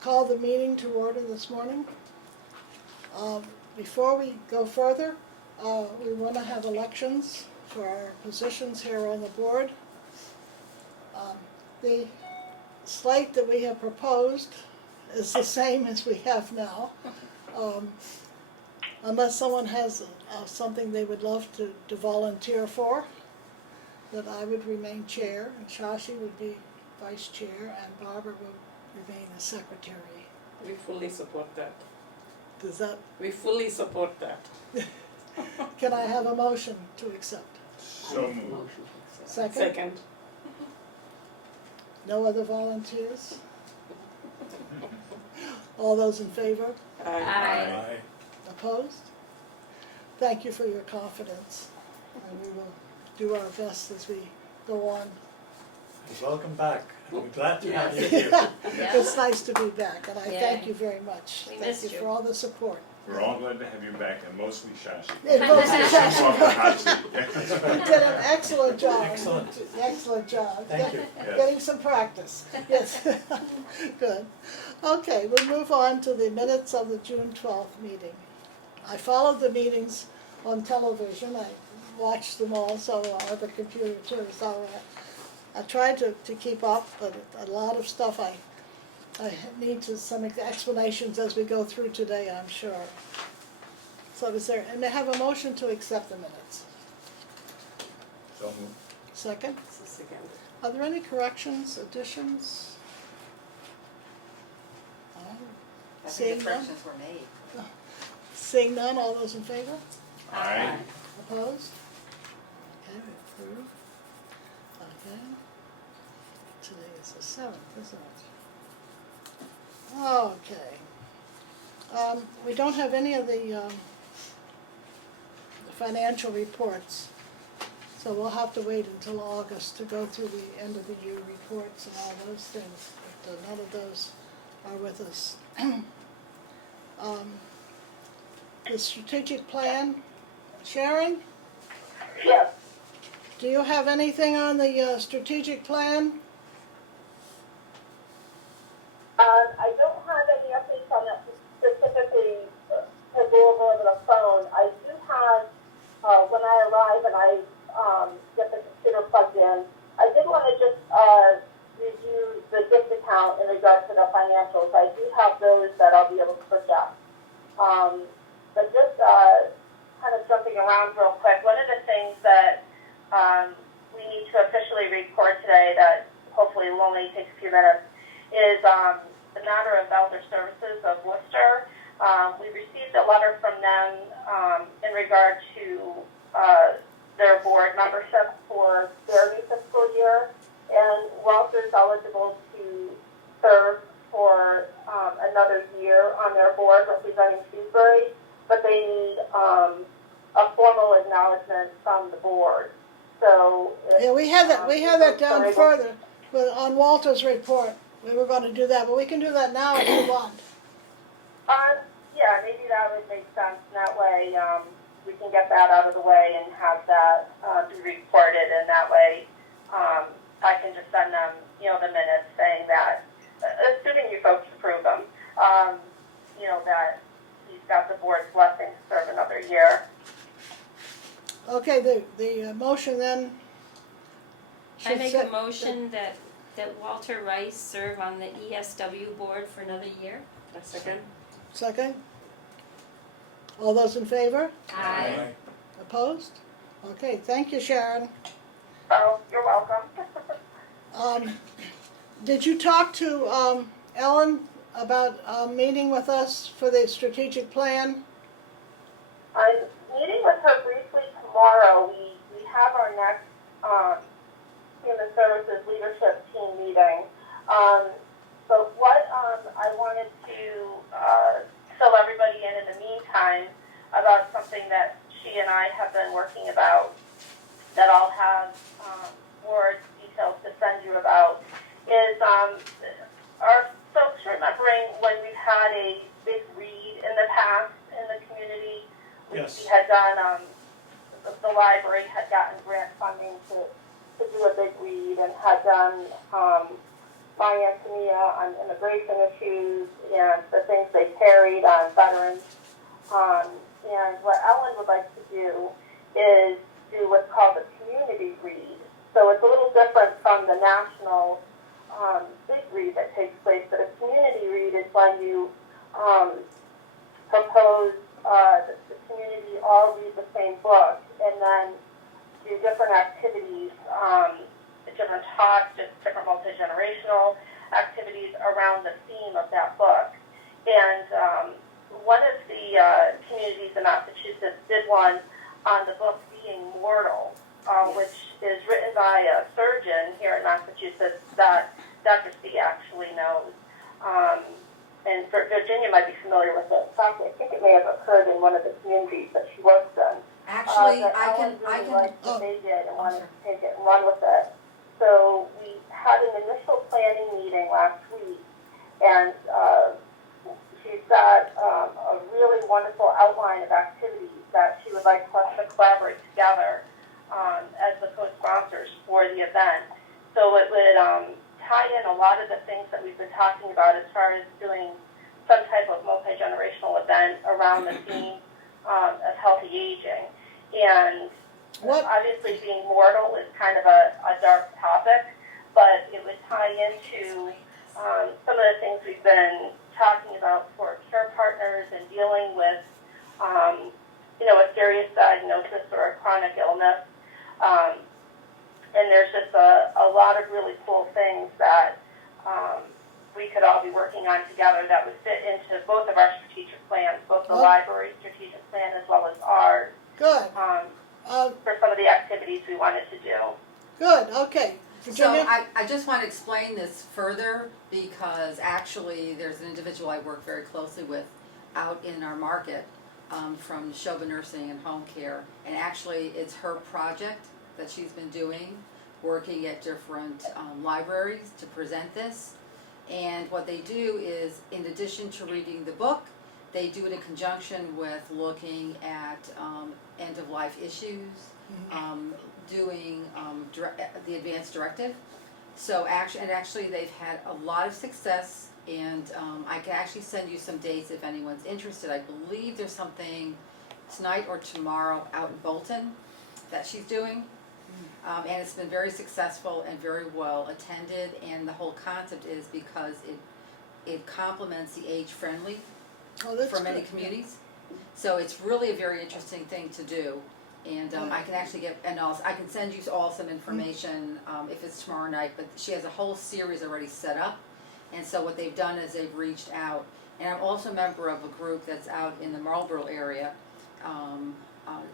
call the meeting to order this morning. Before we go further, we want to have elections for our positions here on the board. The slate that we have proposed is the same as we have now. Unless someone has something they would love to volunteer for, that I would remain chair, and Shashi would be vice chair, and Barbara would remain as secretary. We fully support that. Does that, We fully support that. can I have a motion to accept? So moved. Second? Second. No other volunteers? All those in favor? Aye. Aye. Opposed? Thank you for your confidence, and we will do our best as we go on. Welcome back. We're glad to have you Yes. here. It's nice to be back, and I thank Yeah. you very much. We Thank missed you you. for all the support. We're all glad to have you back, and mostly Shashi. And mostly She's off the Shashi. hot seat. You did an excellent job. Excellent. Excellent job. Thank you. Yes. Getting some practice. Yes. Good. Okay, we'll move on to the minutes of the June 12th meeting. I followed the meetings on television. I watched them all, so I have a computer too. So I tried to keep up, but a lot of stuff I need some explanations as we go through today, I'm sure. So is there, and I have a motion to accept the minutes. So moved. Second? Second. Are there any corrections, additions? I think Seeing the none? corrections were made. Seeing none, all those in favor? Aye. Opposed? Okay, approved. Okay. Today is the 7th, isn't it? Okay. We don't have any of the financial reports, so we'll have to wait until August to go through the end of the year reports and all those things, but none of those are with us. The strategic plan, Sharon? Yes, Do you have anything on the strategic plan? I don't have any updates on that specifically to go over the phone. I do have, when I arrive and I get the computer plugged in, I did want to just review the gift account in regards to the financials. I do have those that I'll be able to project. But just kind of jumping around real quick, one of the things that we need to officially record today that hopefully will only take a few minutes is the matter of Elder Services of Worcester. We received a letter from them in regard to their board membership for their new fiscal year, and Walter's eligible to serve for another year on their board representing Shrewsbury, but they need a formal acknowledgement from the board. So Yeah, we have that down further, but on Walter's report. We were going to do that, but we can do that now if you want. Yeah, maybe that would make sense. And that way, we can get that out of the way and have that be recorded. And that way, I can just send them, the minutes saying that, assuming you folks approve them, that he's got the board's blessing to serve another year. Okay, the motion then. I should make say- a motion that Walter Rice serve on the ESW board for another year. A second. Second? All those in favor? Aye. Opposed? Okay, thank you, Sharon. So, you're welcome. Did you talk to Ellen about meeting with us for the strategic plan? I'm meeting with her briefly tomorrow. We have our next Human Services Leadership Team meeting. But what I wanted to fill everybody in the meantime about something that she and I have been working about that I'll have more details to send you about is are folks remembering when we've had a big read in the past in the community? Yes. We had done, the library had gotten grant funding to do a big read and had done my Antonia on immigration issues and the things they carried on veterans. And what Ellen would like to do is do what's called a community read. So it's a little different from the national big read that takes place, but a community read is when you propose the community all read the same book and then do different activities, different talks, just different multi-generational activities around the theme of that book. And one of the communities in Massachusetts did one on the book Being Mortal, which is written by a surgeon here in Massachusetts that Dr. C actually knows. And Virginia might be familiar with it. In fact, I think it may have occurred in one of the communities that she works in. Actually, That I Ellen can, really liked what Oh. they did and wanted to take it and run with it. So we had an initial planning meeting last week, and she's got a really wonderful outline of activities that she would like for us to collaborate together as the co-sponsors for the event. So it would tie in a lot of the things that we've been talking about as far as doing some type of multi-generational event around the theme of healthy aging. And What? obviously being mortal is kind of a dark topic, but it would tie into some of the things we've been talking about for care partners and dealing with, a serious diagnosis or a chronic illness. And there's just a lot of really cool things that we could all be working on together that would fit into both of our strategic plans, both the Oh. library strategic plan as well as ours, Good. for some of the activities we wanted to do. Good, okay. so Virginia? I just want to explain this further because actually there's an individual I work very closely with out in our market from Shoba Nursing and Home Care. And actually it's her project that she's been doing, working at different libraries to present this. And what they do is, in addition to reading the book, they do it in conjunction with looking at end-of-life issues, doing the advanced directive. So actually they've had a lot of success, and I can actually send you some dates if anyone's interested. I believe there's something tonight or tomorrow out in Bolton that she's doing. And it's been very successful and very well attended, and the whole concept is because it complements the age-friendly Oh, that's for many good. communities. So it's really a very interesting thing to do. And I can actually I can send you all some information if it's tomorrow night, but she has a whole series already set up. And so what they've done is they've reached out. And I'm also a member of a group that's out in the Marlborough area.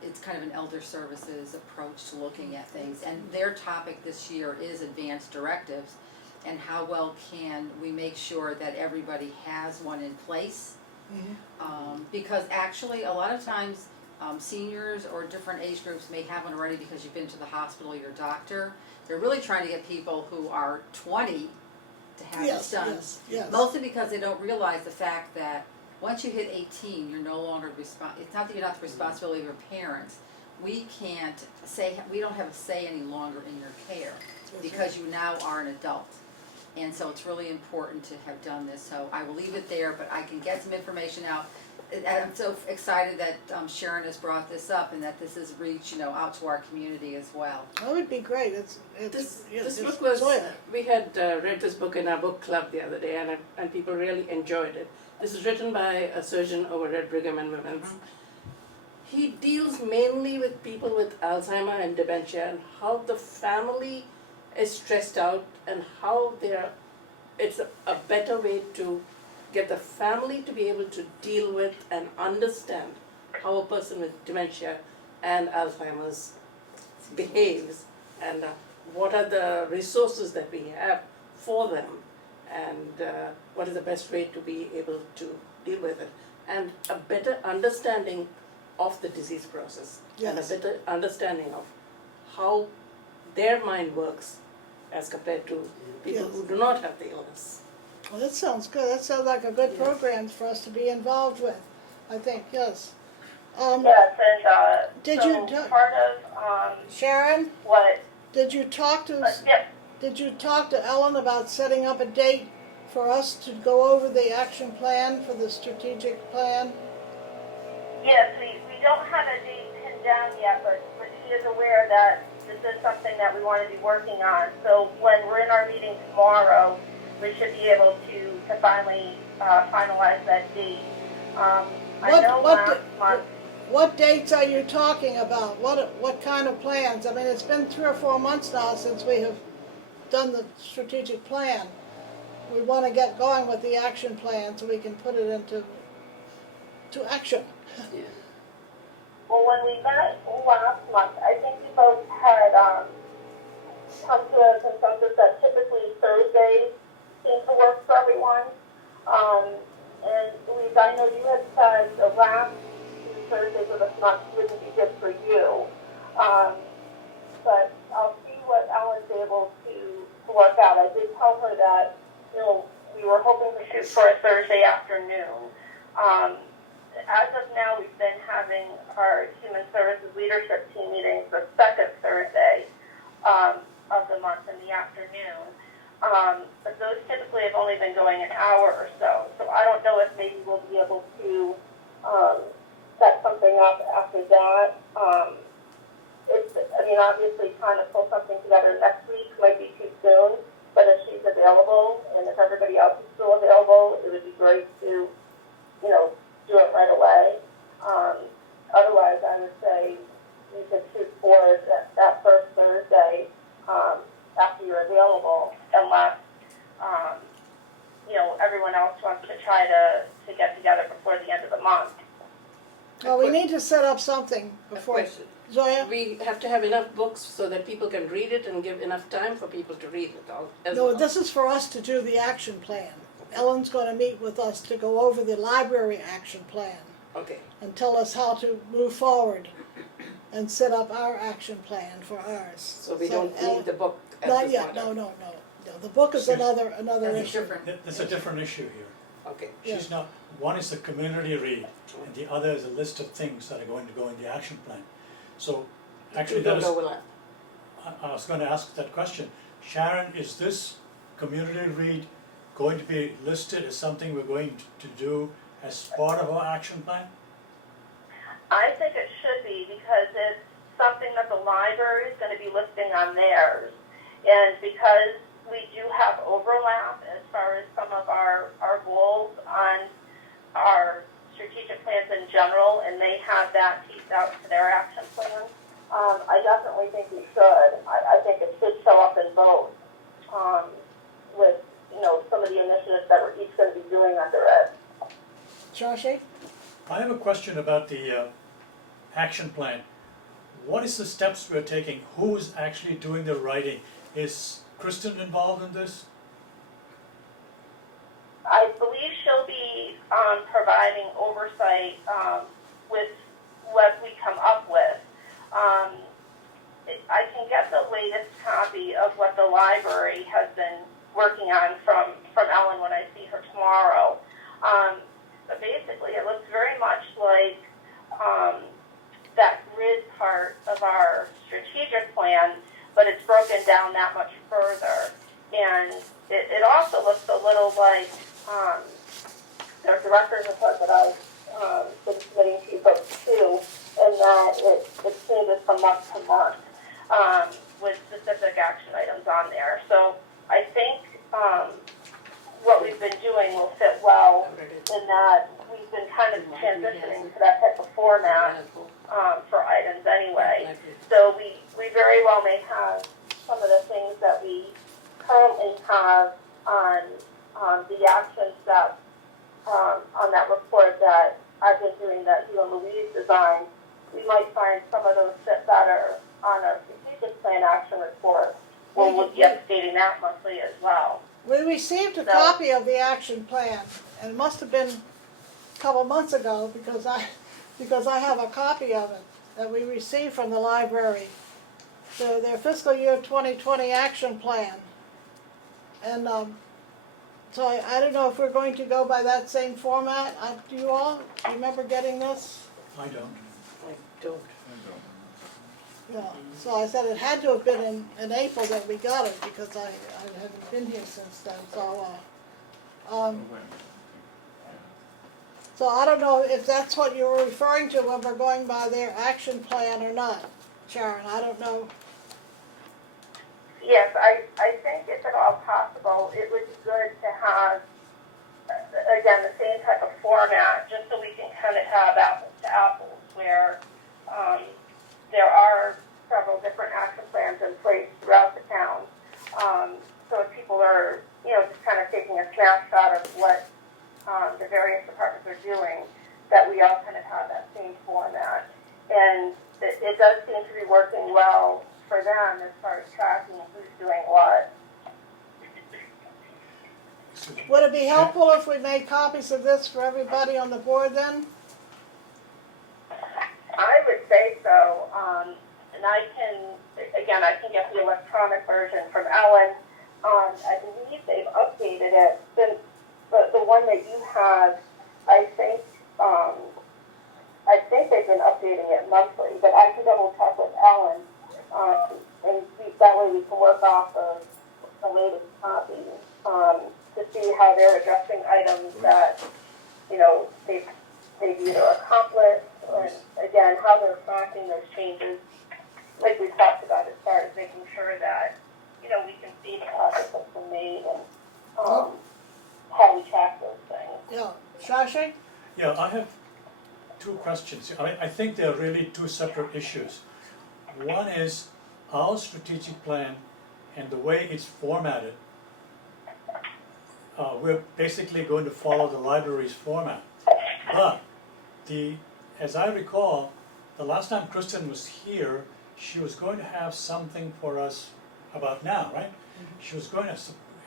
It's kind of an elder services approach to looking at things. And their topic this year is advanced directives and how well can we make sure that everybody has one in place. Because actually a lot of times seniors or different age groups may have one already because you've been to the hospital or your doctor. They're really trying to get people who are 20 to have Yes, this done. yes. Mostly because they don't realize the fact that once you hit 18, you're no longer it's not that you're not the responsibility of your parents. We can't say, we don't have a say any longer in your care because you now are an adult. And so it's really important to have done this. So I will leave it there, but I can get some information out. And I'm so excited that Sharon has brought this up and that this has reached, out to our community as well. That would be great. This book was, we had read this book in our book club the other day, and people really enjoyed it. This is written by a surgeon over at Brigham and Women's. He deals mainly with people with Alzheimer and dementia and how the family is stressed out and how it's a better way to get the family to be able to deal with and understand how a person with dementia and Alzheimer's behaves and what are the resources that we have for them and what is the best way to be able to deal with it and a better understanding of the disease process and a Yes. better understanding of how their mind works as compared to people Yes. who do not have the illness. Well, that sounds good. That sounds like a good program for us to be involved with, I think, yes. Yes, and Did so you do- part of Sharon, what did you talk to, yep. did you talk to Ellen about setting up a date for us to go over the action plan for the strategic plan? Yes, we don't have a date pinned down yet, but she is aware that this is something that we want to be working on. So when we're in our meeting tomorrow, we should be able to finally finalize that date. I know last month. What dates are you talking about? What kind of plans? I mean, it's been 3 or 4 months now since we have done the strategic plan. We want to get going with the action plan so we can put it into action. Well, when we met last month, I think we both had come to a consensus that typically Thursdays seem to work for everyone. And Louise, I know you had said the last two Thursdays of this month wouldn't be good for you. But I'll see what Ellen's able to work out. I did tell her that, we were hoping to shoot for a Thursday afternoon. As of now, we've been having our Human Services Leadership Team meetings the second Thursday of the month in the afternoon. But those typically have only been going an hour or so. So I don't know if maybe we'll be able to set something up after that. Obviously trying to pull something together next week might be too soon, but if she's available and if everybody else is still available, it would be great to, do it right away. Otherwise, I would say you could shoot for that first Thursday after you're available, unless, everyone else wants to try to get together before the end of the month. Well, we need to set up something before. Question. Zoya? We have to have enough books so that people can read it and give enough time for people to read it all as No, well. this is for us to do the action plan. Ellen's going to meet with us to go over the library action plan Okay. and tell us how to move forward and set up our action plan for ours. So we don't need the book at Not this yet, point. no. The book is another That's issue. different. There's a different issue here. Okay. Yeah. She's not, one is the community read, and the other is a list of things that are going to go in the action plan. So, actually, We that don't is, overlap. I was going to ask that question. Sharon, is this community read going to be listed as something we're going to do as part of our action plan? I think it should be, because it's something that the library is going to be listing on theirs. And because we do have overlap as far as some of our goals on our strategic plans in general, and they have that piece out to their action plan, I definitely think we should. I think it should show up in both, with, some of the initiatives that we're each going to be doing under it. Shashi? I have a question about the action plan. What is the steps we're taking? Who is actually doing the writing? Is Kristen involved in this? I believe she'll be providing oversight with what we come up with. I can get the latest copy of what the library has been working on from Ellen when I see her tomorrow. But basically, it looks very much like that grid part of our strategic plan, but it's broken down that much further. And it also looks a little like the director's report that I've been submitting to you folks too, in that it changes from month to month with specific action items on there. So I think what we've been doing will fit well in that we've been kind of transitioning to that type of format for items anyway. So we very well may have some of the things that we currently have on the action steps on that report that I've been doing that you and Louise designed. We might find some of those fit better on our strategic plan action report, where we'll be updating that monthly as well. We received a copy of the action plan, and it must have been a couple months ago because I have a copy of it that we received from the library. Their fiscal year 2020 action plan. And so I don't know if we're going to go by that same format. Do you all remember getting this? I don't. I don't. Yeah, so I said it had to have been in April that we got it, because I haven't been here since then, so, so I don't know if that's what you were referring to when we're going by their action plan or not, Sharon, I don't know. Yes, I think if at all possible, it would be good to have, again, the same type of format, just so we can kind of have apples to apples, where there are several different action plans in place throughout the town. So if people are, just kind of taking a snapshot of what the various departments are doing, that we all kind of have that same format. And it does seem to be working well for them as far as tracking who's doing what. Would it be helpful if we made copies of this for everybody on the board then? I would say so, and I can get the electronic version from Ellen. I believe they've updated it since the one that you had. I think they've been updating it monthly, but I can double check with Ellen, and that way we can work off of the latest copy to see how they're addressing items that they've either accomplished, and again, how they're tracking those changes, like we talked about as far as making sure that, we can see the progress that's been made and how we track those things. Yeah, Shashi? Yeah, I have two questions. I think they're really two separate issues. One is our strategic plan and the way it's formatted. We're basically going to follow the library's format. But as I recall, the last time Kristen was here, she was going to have something for us about now, right? She was going to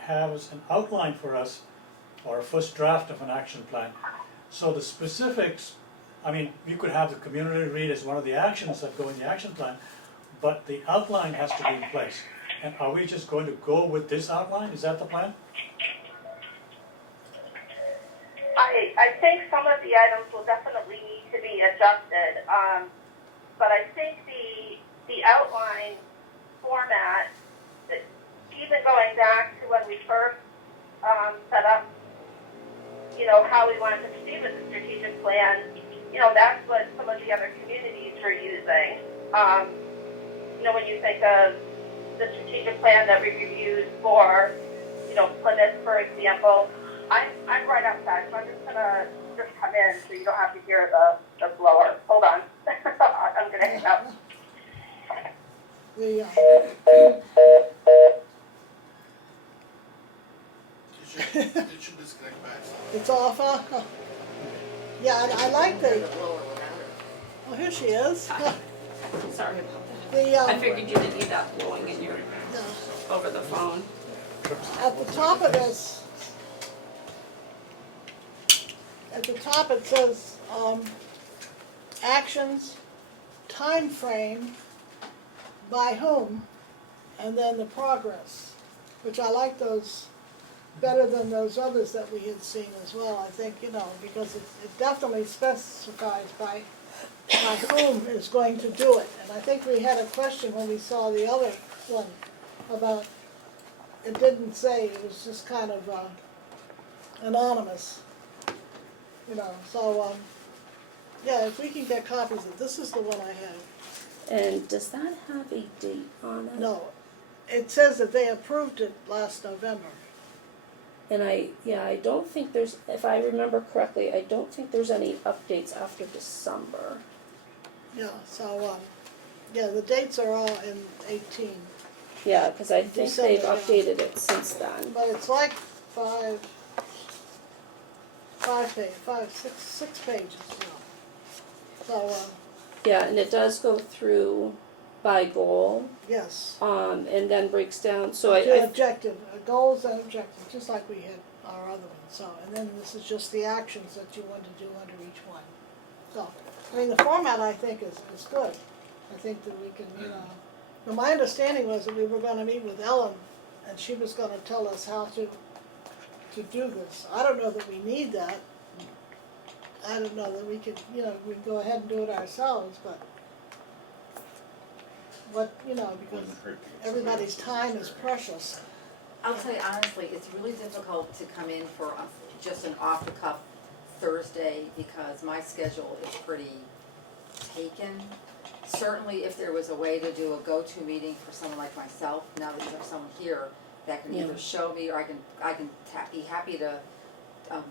have an outline for us, or a first draft of an action plan. So the specifics, we could have the community read as one of the actions that go in the action plan, but the outline has to be in place. And are we just going to go with this outline? Is that the plan? I think some of the items will definitely need to be adjusted, but I think the outline format, even going back to when we first set up, how we wanted to proceed with the strategic plan, that's what some of the other communities are using. When you think of the strategic plan that we reviewed for, Plymouth, for example, I'm right outside, so I'm just gonna come in so you don't have to hear the blower. Hold on. I'm gonna hang up. The, It should disconnect back. it's off, huh? Yeah, I like the, oh, here she is. Sorry about that. The, I figured you didn't need that blowing in your, over the phone. at the top of this, at the top it says, actions, time frame, by whom, and then the progress, which I like those better than those others that we had seen as well, I think, because it definitely specifies by whom is going to do it. And I think we had a question when we saw the other one about, it didn't say, it was just kind of anonymous, so, yeah, if we can get copies of, this is the one I have. And does that have a date on it? No, it says that they approved it last November. And I don't think there's, if I remember correctly, I don't think there's any updates after December. Yeah, so, the dates are all in 18, Yeah, because I think they've December, yeah. updated it since then. but it's like six pages, So, Yeah, and it does go through by goal, yes, and then breaks down, so to objective, goals and objectives, just like we had our other one, so, and then this is just the actions that you want to do under each one. So, the format I think is good. I think that we can, but my understanding was that we were gonna meet with Ellen, and she was gonna tell us how to do this. I don't know that we need that. I don't know that we could, we can go ahead and do it ourselves, but what, you know, because Wouldn't hurt to get some everybody's answers. time is precious. I'll tell you honestly, it's really difficult to come in for just an off-the-cuff Thursday because my schedule is pretty taken. Certainly, if there was a way to do a go-to meeting for someone like myself, now that you have someone here that can either show me or I can be happy to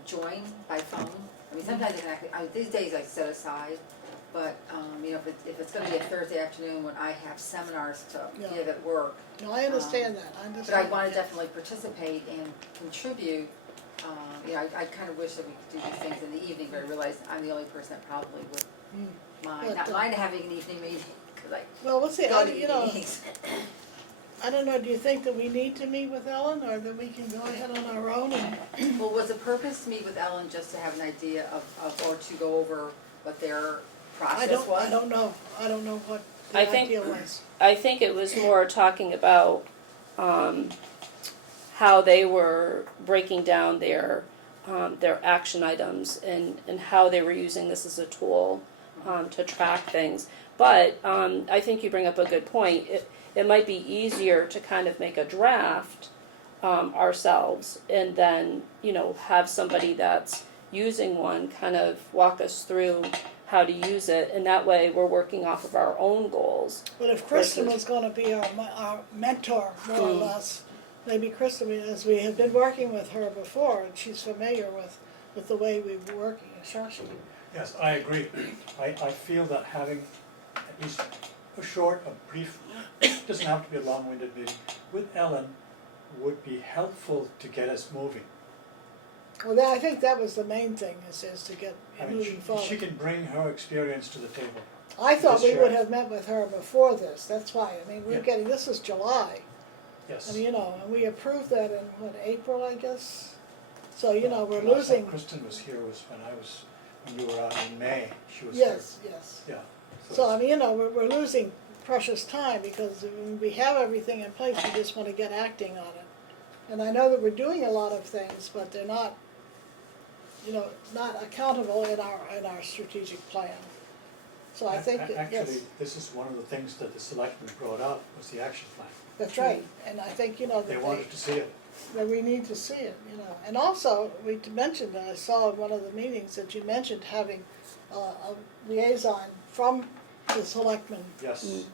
join by phone. I mean, sometimes I can actually, these days I set aside, but you know, if it's going to be a Thursday afternoon when I have seminars to give at work, No, I understand that, I but understand. I want to definitely participate and contribute. You know, I kind of wish that we could do these things in the evening, but I realize I'm the only person that probably would mind, not mind having an evening meeting, because I Well, we'll see, go to you know, meetings. I don't know, do you think that we need to meet with Ellen, or that we can go ahead on our own and? Well, was the purpose to meet with Ellen just to have an idea of or to go over what their process was? I don't know what the I think- idea was. I think it was more talking about how they were breaking down their action items and how they were using this as a tool to track things. But I think you bring up a good point. It might be easier to kind of make a draft ourselves and then, you know, have somebody that's using one kind of walk us through how to use it, and that way we're working off of our own goals. But if Kristen versus- was gonna be our mentor, more or less, maybe Kristen, as we have been working with her before, and she's familiar with the way we've been working in Shashi. Yes, I agree. I feel that having at least a short, a brief, doesn't have to be a long-winded meeting, with Ellen would be helpful to get us moving. Well, I think that was the main thing, is to get I mean, moving forward. she can bring her experience to the table. I thought we Sure. would have met with her before this, that's why, I mean, we're Yeah. getting, this is July, Yes. and you know, and we approved that in, what, April, I guess? So, you know, we're Last time losing, Kristen was here was when you were out in May, she was yes, yes. here. Yeah. So, I mean, you know, we're losing precious time, because when we have everything in place, we just wanna get acting on it. And I know that we're doing a lot of things, but they're not, you know, not accountable in our strategic plan. So I think, yes, Actually, this is one of the things that the selectmen brought up, was the action plan. that's right, and I think, you know, They that wanted to see it. that we need to see it, you know. And also, we mentioned, I saw in one of the meetings that you mentioned having a liaison from the selectmen. Yes.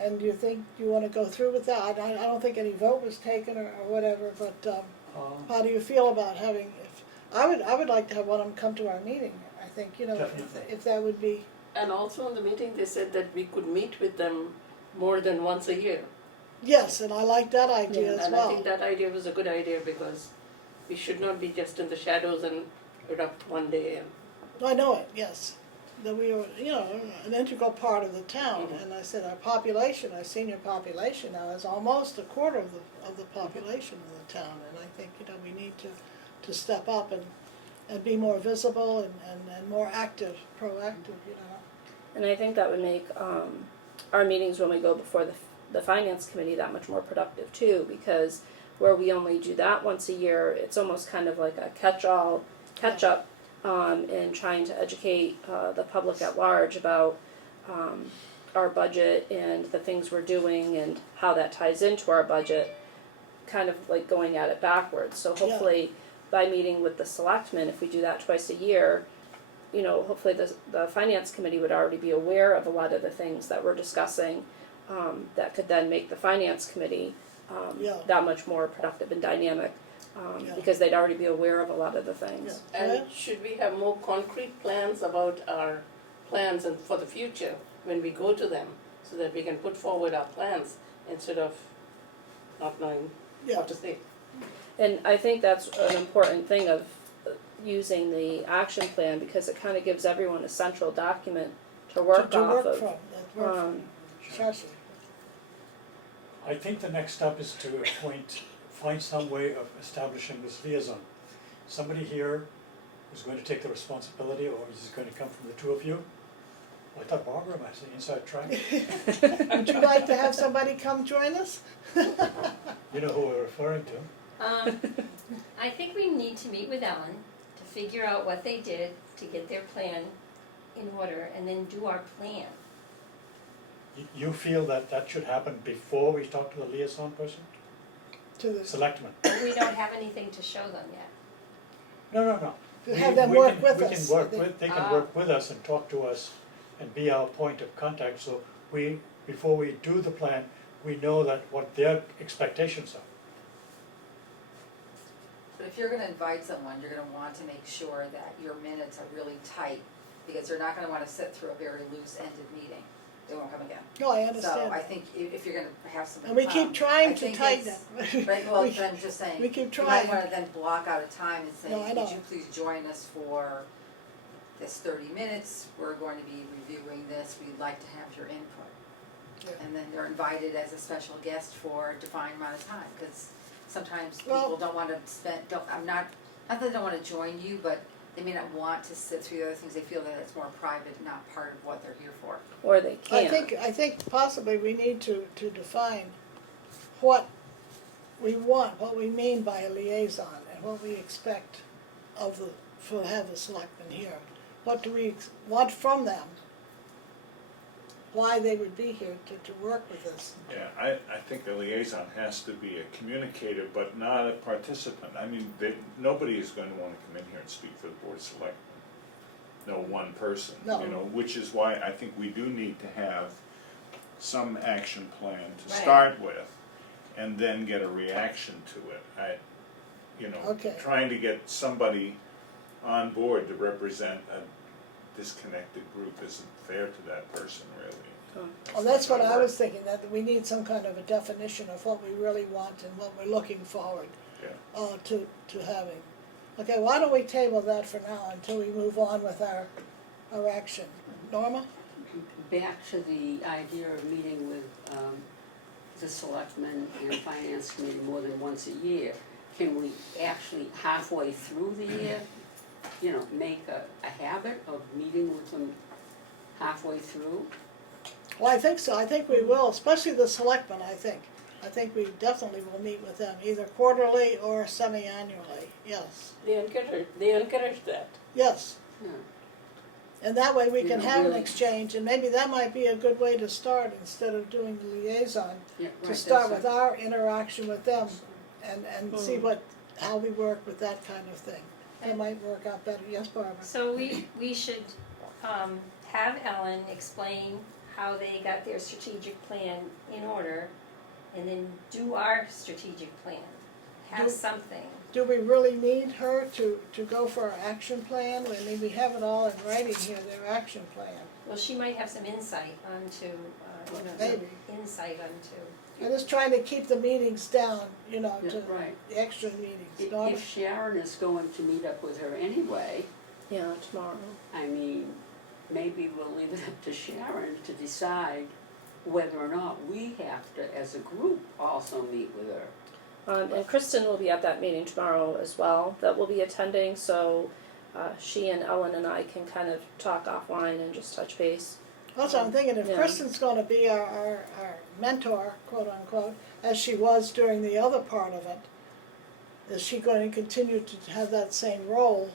And do you think you wanna go through with that? I don't think any vote was taken or whatever, but how do you feel about having, I would like to have one of them come to our meeting. I think, you know, Definitely. if that would be, And also in the meeting, they said that we could meet with them more than once a year. yes, and I like that idea as And I well. think that idea was a good idea because we should not be just in the shadows and erupt one day. And I know it, yes. That we are, you know, an integral part of the town, Mhm. and I said our population, our senior population now is almost a quarter of the population of the town, and I think, you know, we need to step up and be more visible and more active, proactive, you know. And I think that would make our meetings when we go before the finance committee that much more productive too, because where we only do that once a year, it's almost kind of like a catch-up in trying to educate the public at large about our budget and the things we're doing and how that ties into our budget, kind of like going at it backwards. So hopefully by meeting with the selectmen, if we do that twice a year, you know, hopefully the finance committee would already be aware of a lot of the things that we're discussing, that could then make the finance committee that much more productive and dynamic, because they'd already be aware of a lot of the things. And should we have more concrete plans about our plans and for the future when we go to them, so that we can put forward our plans instead of not knowing what to say? And I think that's an important thing of using the action plan, because it kind of gives everyone a central document to work To off work of. from, that work from, Shashi. I think the next step is to find some way of establishing this liaison. Somebody here who's going to take the responsibility, or is it going to come from the two of you? Well, I thought Barbara might say inside track. Would you like to have somebody come join us? You know who we're referring to. I think we need to meet with Ellen to figure out what they did to get their plan in order and then do our plan. You feel that that should happen before we talk to the liaison person? To the, Selectmen? We don't have anything to show them yet. No. to have them work with We us. can I work think. with, they can work with us and talk to us and be our point of contact, so we, before we do the plan, we know that what their expectations are. But if you're gonna invite someone, you're gonna want to make sure that your minutes are really tight, because they're not gonna wanna sit through a very loose-ended meeting. They won't come again. No, I So understand. I think if you're gonna have somebody And we come, keep trying I to think tighten it's- it. Right, well, We- I'm just saying, we keep you might trying. wanna then block out a time and say, No, I would know. you please join us for this 30 minutes, we're going to be reviewing this, we'd like to have your input. Yeah. And then they're invited as a special guest for a defined amount of time, cause sometimes Well- people don't wanna spend, not that they don't wanna join you, but they may not want to sit through the other things, they feel that it's more private, not part of what they're here for. Or they I can't. think possibly we need to define what we want, what we mean by a liaison, and what we expect of have the selectmen here. What do we want from them? Why they would be here to work with us. Yeah, I think the liaison has to be a communicator, but not a participant. I mean, nobody is going to want to come in here and speak for the board of selectmen. No one person, No. you know, which is why I think we do need to have some action plan to Right. start with, and then get a reaction to it. Okay. Trying to get somebody on board to represent a disconnected group isn't fair to that person, really. Well, that's what I was thinking, that we need some kind of a definition of what we really want and what we're looking forward Yeah. to having. Okay, why don't we table that for now until we move on with our action? Norma? Back to the idea of meeting with the selectmen and finance committee more than once a year. Can we actually halfway through the year, make a habit of meeting with them halfway through? Well, I think so, I think we will, especially the selectmen, I think. I think we definitely will meet with them, either quarterly or semi-annually, yes. They encourage that. Yes, Yeah. and that way we can Yeah, have an really. exchange, and maybe that might be a good way to start, instead of doing the liaison. Yeah, To right, start that's with our interaction with them, and see Hmm. how we work with that kind of thing. That might work out better, yes, Barbara? So we should have Ellen explain how they got their strategic plan in order, and then do our strategic plan. Have Do- something. Do we really need her to go for our action plan? I mean, we have it all in writing here, their action plan. Well, she might have some insight onto, Maybe. some insight onto. I'm just trying to keep the meetings down, Yeah, to right. the extra meetings. Norma? If Sharon is going to meet up with her anyway, Yeah, tomorrow. I mean, maybe we'll leave it up to Sharon to decide whether or not we have to, as a group, also meet with her. And Kristen will be at that meeting tomorrow as well, that we'll be attending, so she and Ellen and I can kind of talk offline and just touch base. That's what I'm thinking, if Yeah. Kristen's gonna be our mentor, quote unquote, as she was during the other part of it, is she going to continue to have that same role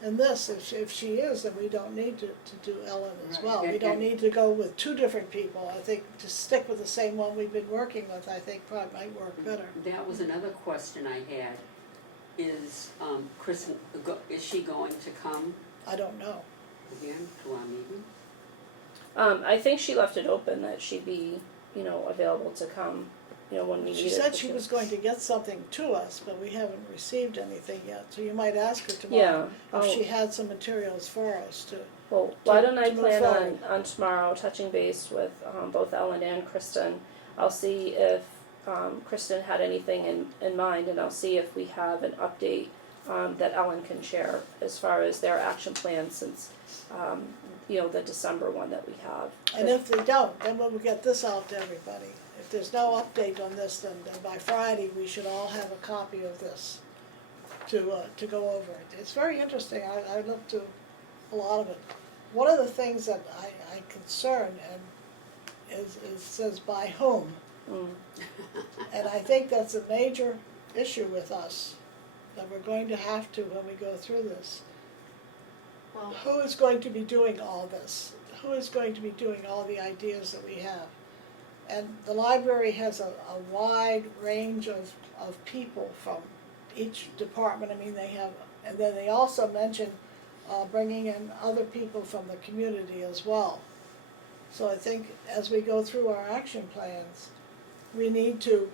in this? If she is, then we don't need to do Ellen as Right. well. We And- don't and- need to go with two different people. I think to stick with the same one we've been working with, I think probably might work better. That was another question I had, is Kristen, is she going to come I don't know. again to our meeting? I think she left it open that she'd be, available to come, when we need it. She said she was going to get something to us, but we haven't received anything yet, so you might ask her tomorrow Yeah, if I'll- she had some materials for us to. Well, why don't I to move plan forward. on tomorrow touching base with both Ellen and Kristen. I'll see if Kristen had anything in mind, and I'll see if we have an update that Ellen can share as far as their action plan since, the December one that we have. And if they don't, then we'll get this out to everybody. If there's no update on this, then by Friday, we should all have a copy of this to go over it. It's very interesting, I looked to a lot of it. One of the things that I concern and is says by whom, Mm. and I think that's a major issue with us, that we're going to have to when we go through this. Well, who is going to be doing all this? Who is going to be doing all the ideas that we have? And the library has a wide range of people from each department. I mean, they have, and then they also mention bringing in other people from the community as well. So I think as we go through our action plans, we need to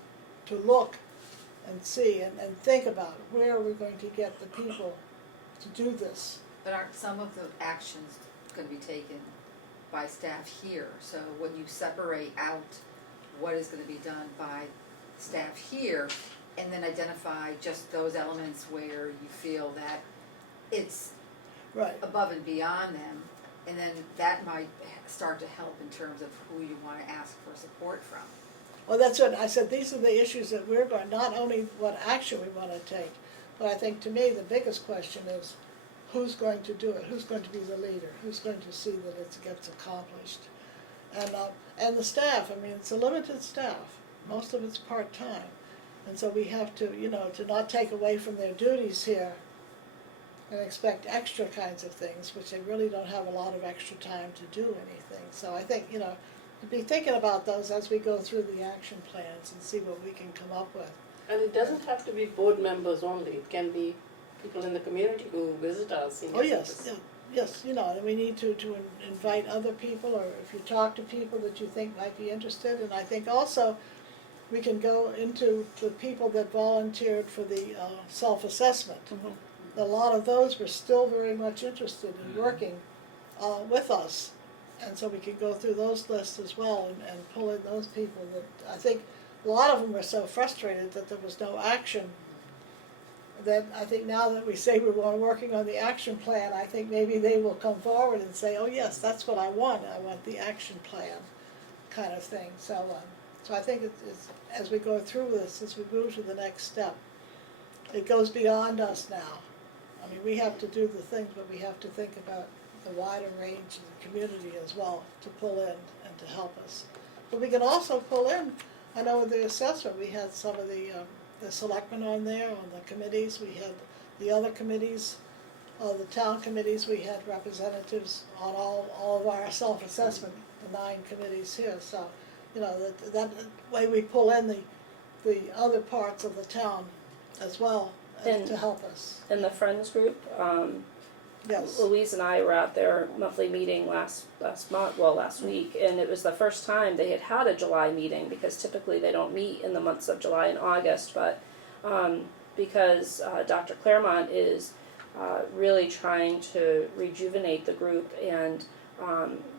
look and see and think about where are we going to get the people to do this. but aren't some of the actions gonna be taken by staff here? So when you separate out what is gonna be done by staff here, and then identify just those elements where you feel that it's Right. above and beyond them, and then that might start to help in terms of who you wanna ask for support from. Well, that's what I said, these are the issues that we're going, not only what action we want to take, but I think to me, the biggest question is, who's going to do it? Who's going to be the leader? Who's going to see that it gets accomplished? And the staff, I mean, it's a limited staff, most of it's part-time. And so we have to, to not take away from their duties here and expect extra kinds of things, which they really don't have a lot of extra time to do anything. So I think, to be thinking about those as we go through the action plans and see what we can come up with. And it doesn't have to be board members only, it can be people in the community who visit our senior Oh, yes, centers. yes, and we need to invite other people, or if you talk to people that you think might be interested. And I think also we can go into the people that volunteered for the self-assessment. A lot of those were still very much interested in working with us. And so we can go through those lists as well and pull in those people that, I think a lot of them were so frustrated that there was no action, that I think now that we say we're working on the action plan, I think maybe they will come forward and say, oh yes, that's what I want the action plan kind of thing. So I think it's, as we go through this, as we move to the next step, it goes beyond us now. I mean, we have to do the things, but we have to think about the wider range of the community as well to pull in and to help us. But we can also pull in, I know with the assessment, we had some of the selectmen on there, on the committees, we had the other committees, the town committees, we had representatives on all of our self-assessment, the 9 committees here. So, that way we pull in the other parts of the town as well to help us. In the Friends group, Yes. Louise and I were at their monthly meeting last week, and it was the first time they had a July meeting, because typically they don't meet in the months of July and August, but because Dr. Claremont is really trying to rejuvenate the group and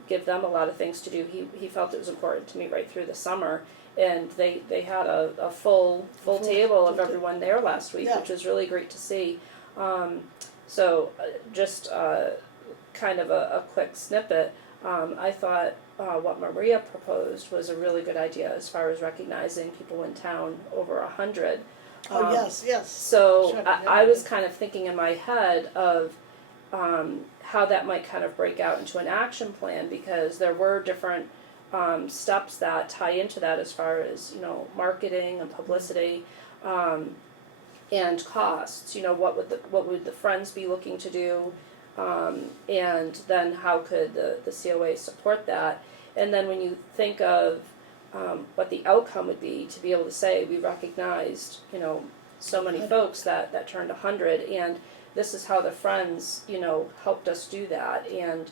give them a lot of things to do, he felt it was important to meet right through the summer, and they had a full table of everyone there last week, Yeah. which was really great to see. So just kind of a quick snippet, I thought what Maria proposed was a really good idea as far as recognizing people in town over 100. Oh, yes. So Sure, I was kind of thinking in my head of how that might kind of break out into an action plan, because there were different steps that tie into that as far as, marketing and publicity. And costs, what would the Friends be looking to do, and then how could the COA support that? And then when you think of what the outcome would be, to be able to say we recognized so many folks that turned 100, and this is how the Friends helped us do that, and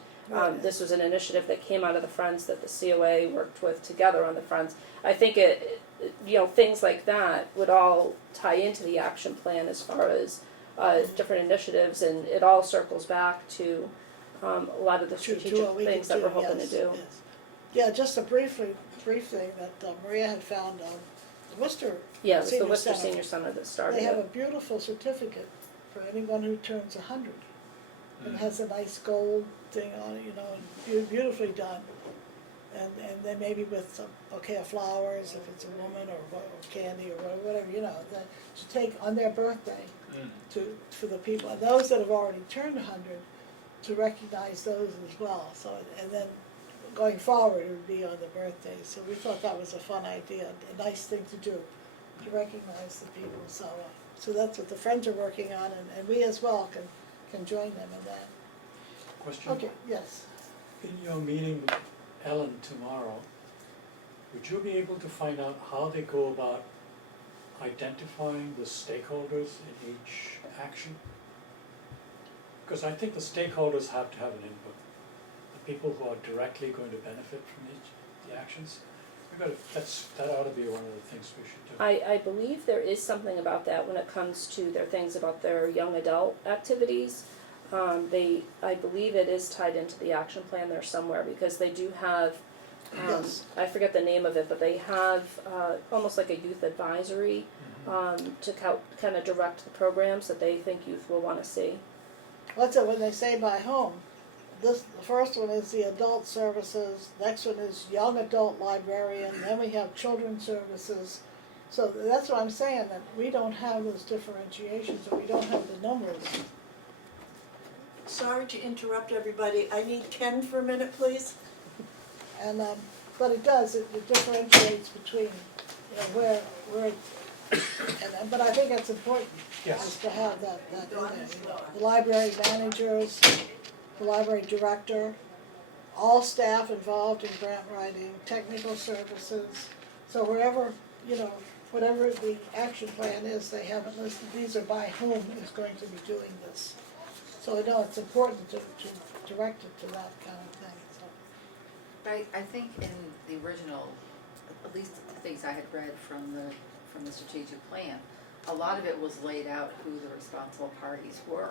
this was an initiative that came out of the Friends that the COA worked with together on the Friends. I think things like that would all tie into the action plan as far as different initiatives, and it all circles back to a lot of the strategic things that we're hoping to do. Yes. Yeah, just a brief thing that Maria had found on the Worcester Yeah, it was the Senior Worcester Center. Senior Center that started They have a it. beautiful certificate for anyone who turns 100. It has a nice gold thing on it, and beautifully done. And then maybe with a bouquet of flowers, if it's a woman, or candy, or whatever, that to take on their birthday for the people. And those that have already turned 100, to recognize those as well. So, and then going forward, it would be on the birthday. So we thought that was a fun idea, a nice thing to do, to recognize the people. So that's what the Friends are working on, and we as well can join them in that. Question? Okay, yes. In your meeting with Ellen tomorrow, would you be able to find out how they go about identifying the stakeholders in each action? Because I think the stakeholders have to have an input. The people who are directly going to benefit from the actions. That ought to be one of the things we should do. I believe there is something about that when it comes to their things about their young adult activities. I believe it is tied into the action plan there somewhere, because they do have, Yes. I forget the name of it, but they have almost like a youth advisory to kind of direct the programs that they think youth will want to see. What's it when they say by home? The first one is the adult services, next one is young adult librarian, then we have children's services. So that's what I'm saying, that we don't have those differentiations, and we don't have the numbers. Sorry to interrupt everybody, I need Ken for a minute, please. And, but it does, it differentiates between, you know, where, but I think it's important, Yes. is to have that in there. The library managers, the library director, all staff involved in grant writing, technical services. So wherever, you know, whatever the action plan is, they have it listed, these are by whom is going to be doing this. So I know it's important to direct it to that kind of thing, so. But I think in the original, at least the things I had read from the strategic plan, a lot of it was laid out who the responsible parties were.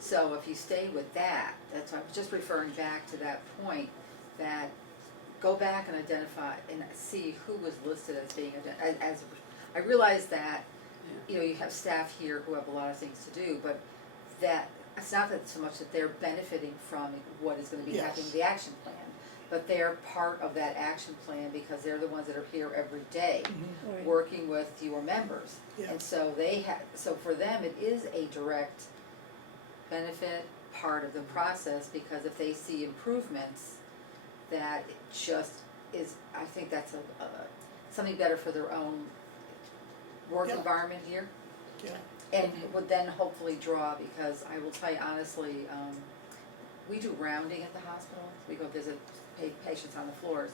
So if you stay with that, that's why I was just referring back to that point, that go back and identify and see who was listed as being as I realize that, you know, you have staff here who have a lot of things to do, but that it's not that so much that they're benefiting from what is going to be happening in the action plan, but they're part of that action plan because they're the ones that are here every day Right. working with your members. Yeah. And so so for them it is a direct benefit part of the process, because if they see improvements, that it just is, I think that's something better for their own work Yeah. environment here. Yeah. And would then hopefully draw, because I will tell you honestly, we do rounding at the hospital. We go visit patients on the floors.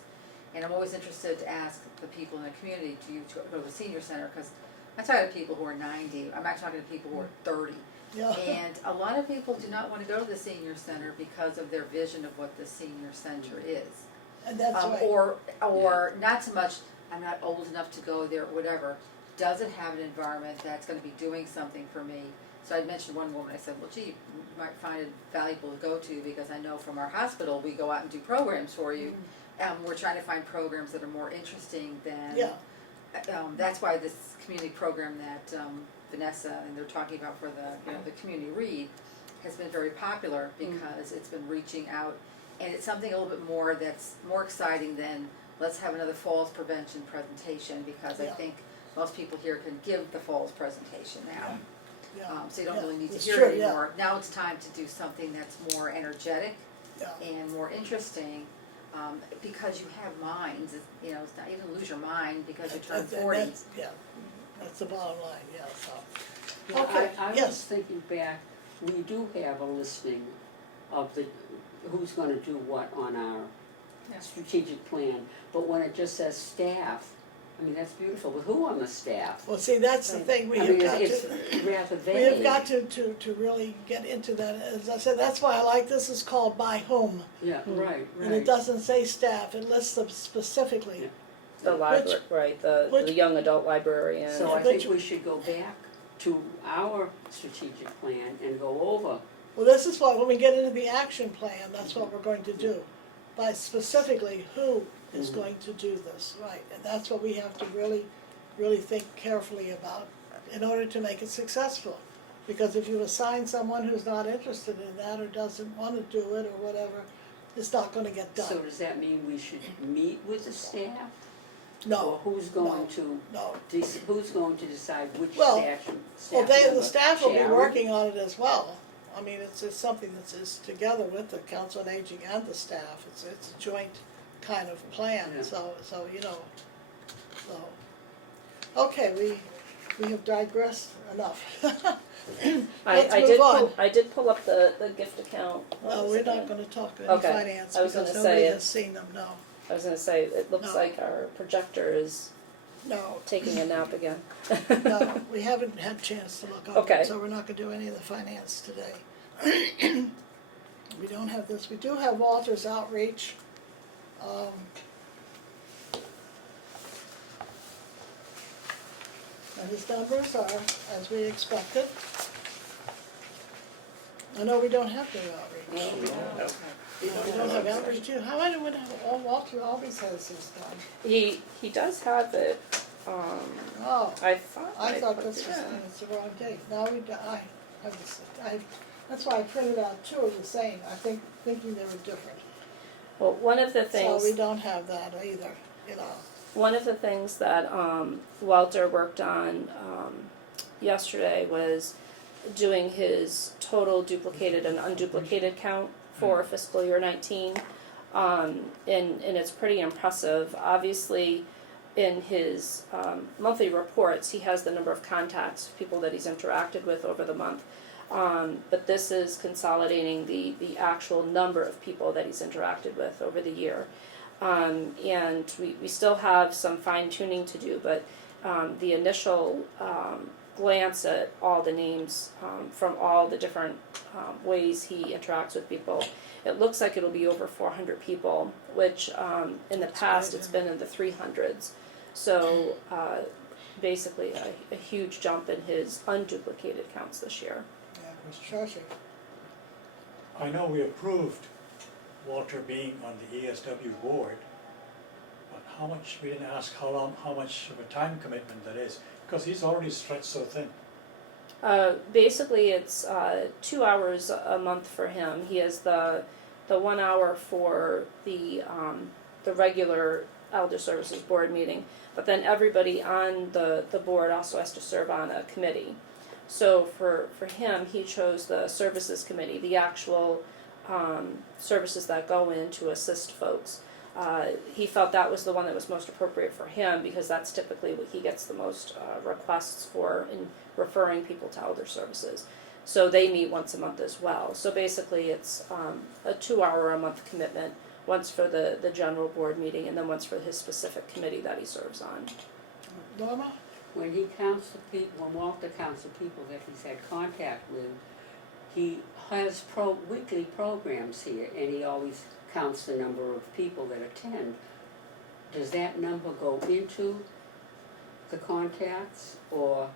And I'm always interested to ask the people in the community, do you go to the senior center? Because I talk to people who are 90, I'm not talking to people who are 30. Yeah. And a lot of people do not want to go to the senior center because of their vision of what the senior center is. And that's right. Or not so much, I'm not old enough to go there or whatever. Does it have an environment that's going to be doing something for me? So I mentioned one woman, I said, well, gee, you might find it valuable to go to, because I know from our hospital we go out and do programs for you. We're trying to find programs that are more interesting than, Yeah. That's why this community program that Vanessa and they're talking about for the community read has been very popular, because it's been reaching out, and it's something a little bit more that's more exciting than let's have another falls prevention presentation, because I Yeah. think most people here can give the falls presentation now. Yeah. So you don't Yeah. really need to It's hear true, it yeah. anymore. Now it's time to do something that's more energetic Yeah. and more interesting, because you have minds. You know, it's not even lose your mind because you turn 40. Yeah, that's the bottom line, yeah, so. Yeah, Okay, I was yes. thinking back, we do have a listing of who's gonna do what on our Yeah. strategic plan, but when it just says staff, I mean, that's beautiful, but who on the staff? Well, see, that's the thing, we I have mean, got it's to, rather vague. we have got to really get into that. As I said, that's why I like this is called by whom. Yeah, right, And it doesn't say staff, it lists them specifically. Yeah. The library, right, the which- young adult librarian. So Yeah, I but think we should go back to our strategic plan and go over. Well, this is why, when we get into the action plan, that's what we're going to do. By specifically who is going to do this, right? And that's what we have to really, really think carefully about in order to make it successful. Because if you assign someone who's not interested in that or doesn't want to do it or whatever, it's not gonna get So done. does that mean we should meet with the staff? Or No, who's going to, no. who's going to decide which Well, staff Well, member? the staff will be Sharon? working on it as well. I mean, it's something that's together with the council on aging and the staff. It's a joint kind of plan, Yeah. so, you know, so. Okay, we have digressed enough. I, Let's I move did on. I did pull up the gift account. What No, was we're it not again? gonna talk any Okay. finance I was because gonna nobody say has seen them, no. I was gonna say, it looks No. like our projector is No, taking a nap again. no, we haven't had a chance to look up Okay. it, so we're not gonna do any of the finance today. We don't have this, we do have Walter's outreach. And his numbers are as we expected. I know we don't have their outreach. No, we don't. We don't have outreach, too. How I would have, Walter always has his done. He does have it. Oh, I thought I thought put this it was, in. it's the wrong date. Now we, that's why I printed out two of the same, thinking they were different. Well, one of the So things we don't have that either, you know. One of the things that Walter worked on yesterday was doing his total duplicated and unduplicated count for fiscal year 19, and it's pretty impressive. Obviously, in his monthly reports, he has the number of contacts, people that he's interacted with over the month. But this is consolidating the actual number of people that he's interacted with over the year. And we still have some fine tuning to do, but the initial glance at all the names from all the different ways he interacts with people, it looks like it'll be over 400 people, which in the past it's been in the 300s. So basically a huge jump in his unduplicated counts this year. Yeah, Mr. Chaucer. I know we approved Walter being on the ESW board, but how much, we didn't ask how much of a time commitment that is, because he's already stretched so thin. Basically, it's 2 hours a month for him. He has the 1 hour for the regular Elder Services Board meeting, but then everybody on the board also has to serve on a committee. So for him, he chose the Services Committee, the actual services that go in to assist folks. He felt that was the one that was most appropriate for him because that's typically what he gets the most requests for in referring people to Elder Services. So they meet once a month as well. So basically it's a 2 hour a month commitment, once for the general board meeting and then once for his specific committee that he serves on. Norma? When he counts the people, when Walter counts the people that he's had contact with, he has weekly programs here, and he always counts the number of people that attend. Does that number go into the contacts, or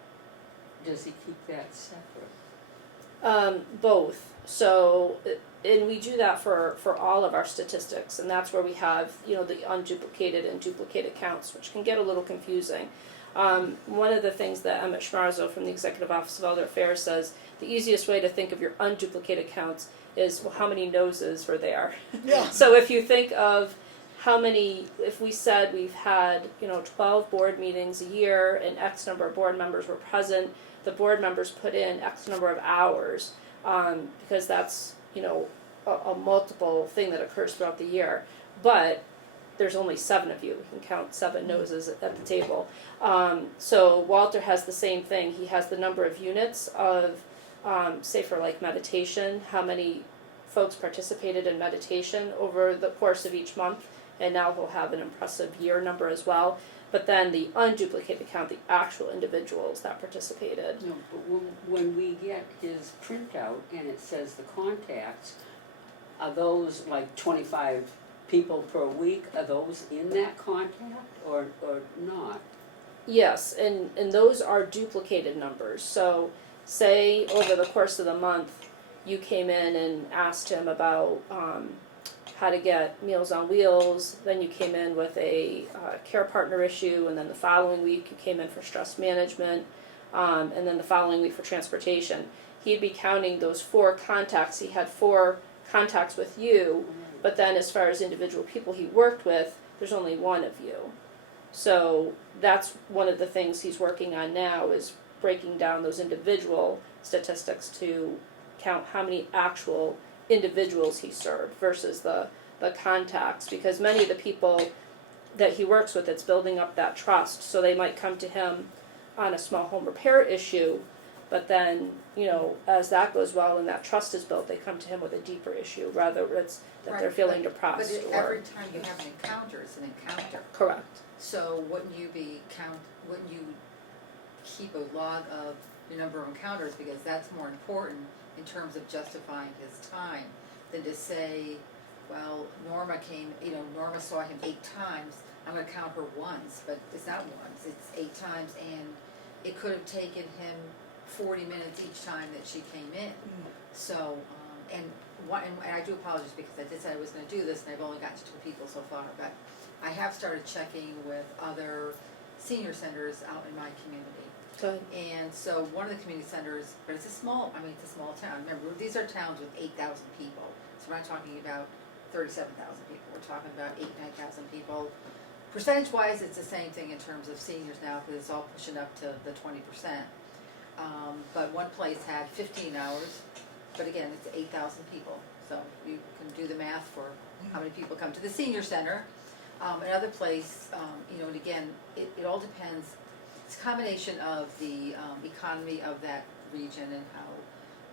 does he keep that separate? Both. So, and we do that for all of our statistics, and that's where we have, the unduplicated and duplicated counts, which can get a little confusing. One of the things that Emmett Schmarzo from the Executive Office of Elder Affairs says, the easiest way to think of your unduplicated counts is, well, how many noses were there? Yeah. So if you think of how many, if we said we've had, 12 board meetings a year and X number of board members were present, the board members put in X number of hours, because that's, a multiple thing that occurs throughout the year. But there's only 7 of you. We can count 7 noses at the table. So Walter has the same thing. He has the number of units of, say for like meditation, how many folks participated in meditation over the course of each month, and now he'll have an impressive year number as well. But then the unduplicated count, the actual individuals that participated. No, but when we get his printout and it says the contacts, are those like 25 people per week? Are those in that contact or not? Yes, and those are duplicated numbers. So say over the course of the month you came in and asked him about how to get Meals on Wheels, then you came in with a care partner issue, and then the following week you came in for stress management, and then the following week for transportation. He'd be counting those 4 contacts. He had 4 contacts with you, but then as far as individual people he worked with, there's only 1 of you. So that's one of the things he's working on now, is breaking down those individual statistics to count how many actual individuals he served versus the contacts, because many of the people that he works with, it's building up that trust. So they might come to him on a small home repair issue, but then, you know, as that goes well and that trust is built, they come to him with a deeper issue, rather it's that they're Right, feeling but depressed or. every time you have an encounter, it's an encounter. Correct. So wouldn't you keep a log of your number of encounters, because that's more important in terms of justifying his time than to say, well, Norma saw him 8 times, I'm gonna count her once, but it's not once, it's 8 times, and it could have taken him 40 minutes each time that she came in. So, and I do apologize because I did say I was gonna do this, and I've only gotten to 2 people so far, but I have started checking with other senior centers out in my community. Good. And so one of the community centers, but it's a small town. Remember, these are towns with 8,000 people. So we're not talking about 37,000 people. We're talking about 9,000 people. Percentage-wise, it's the same thing in terms of seniors now, because it's all pushing up to the 20%. But one place had 15 hours, but again, it's 8,000 people. So you can do the math for how many people come to the senior center. Another place, and again, it all depends. It's a combination of the economy of that region and how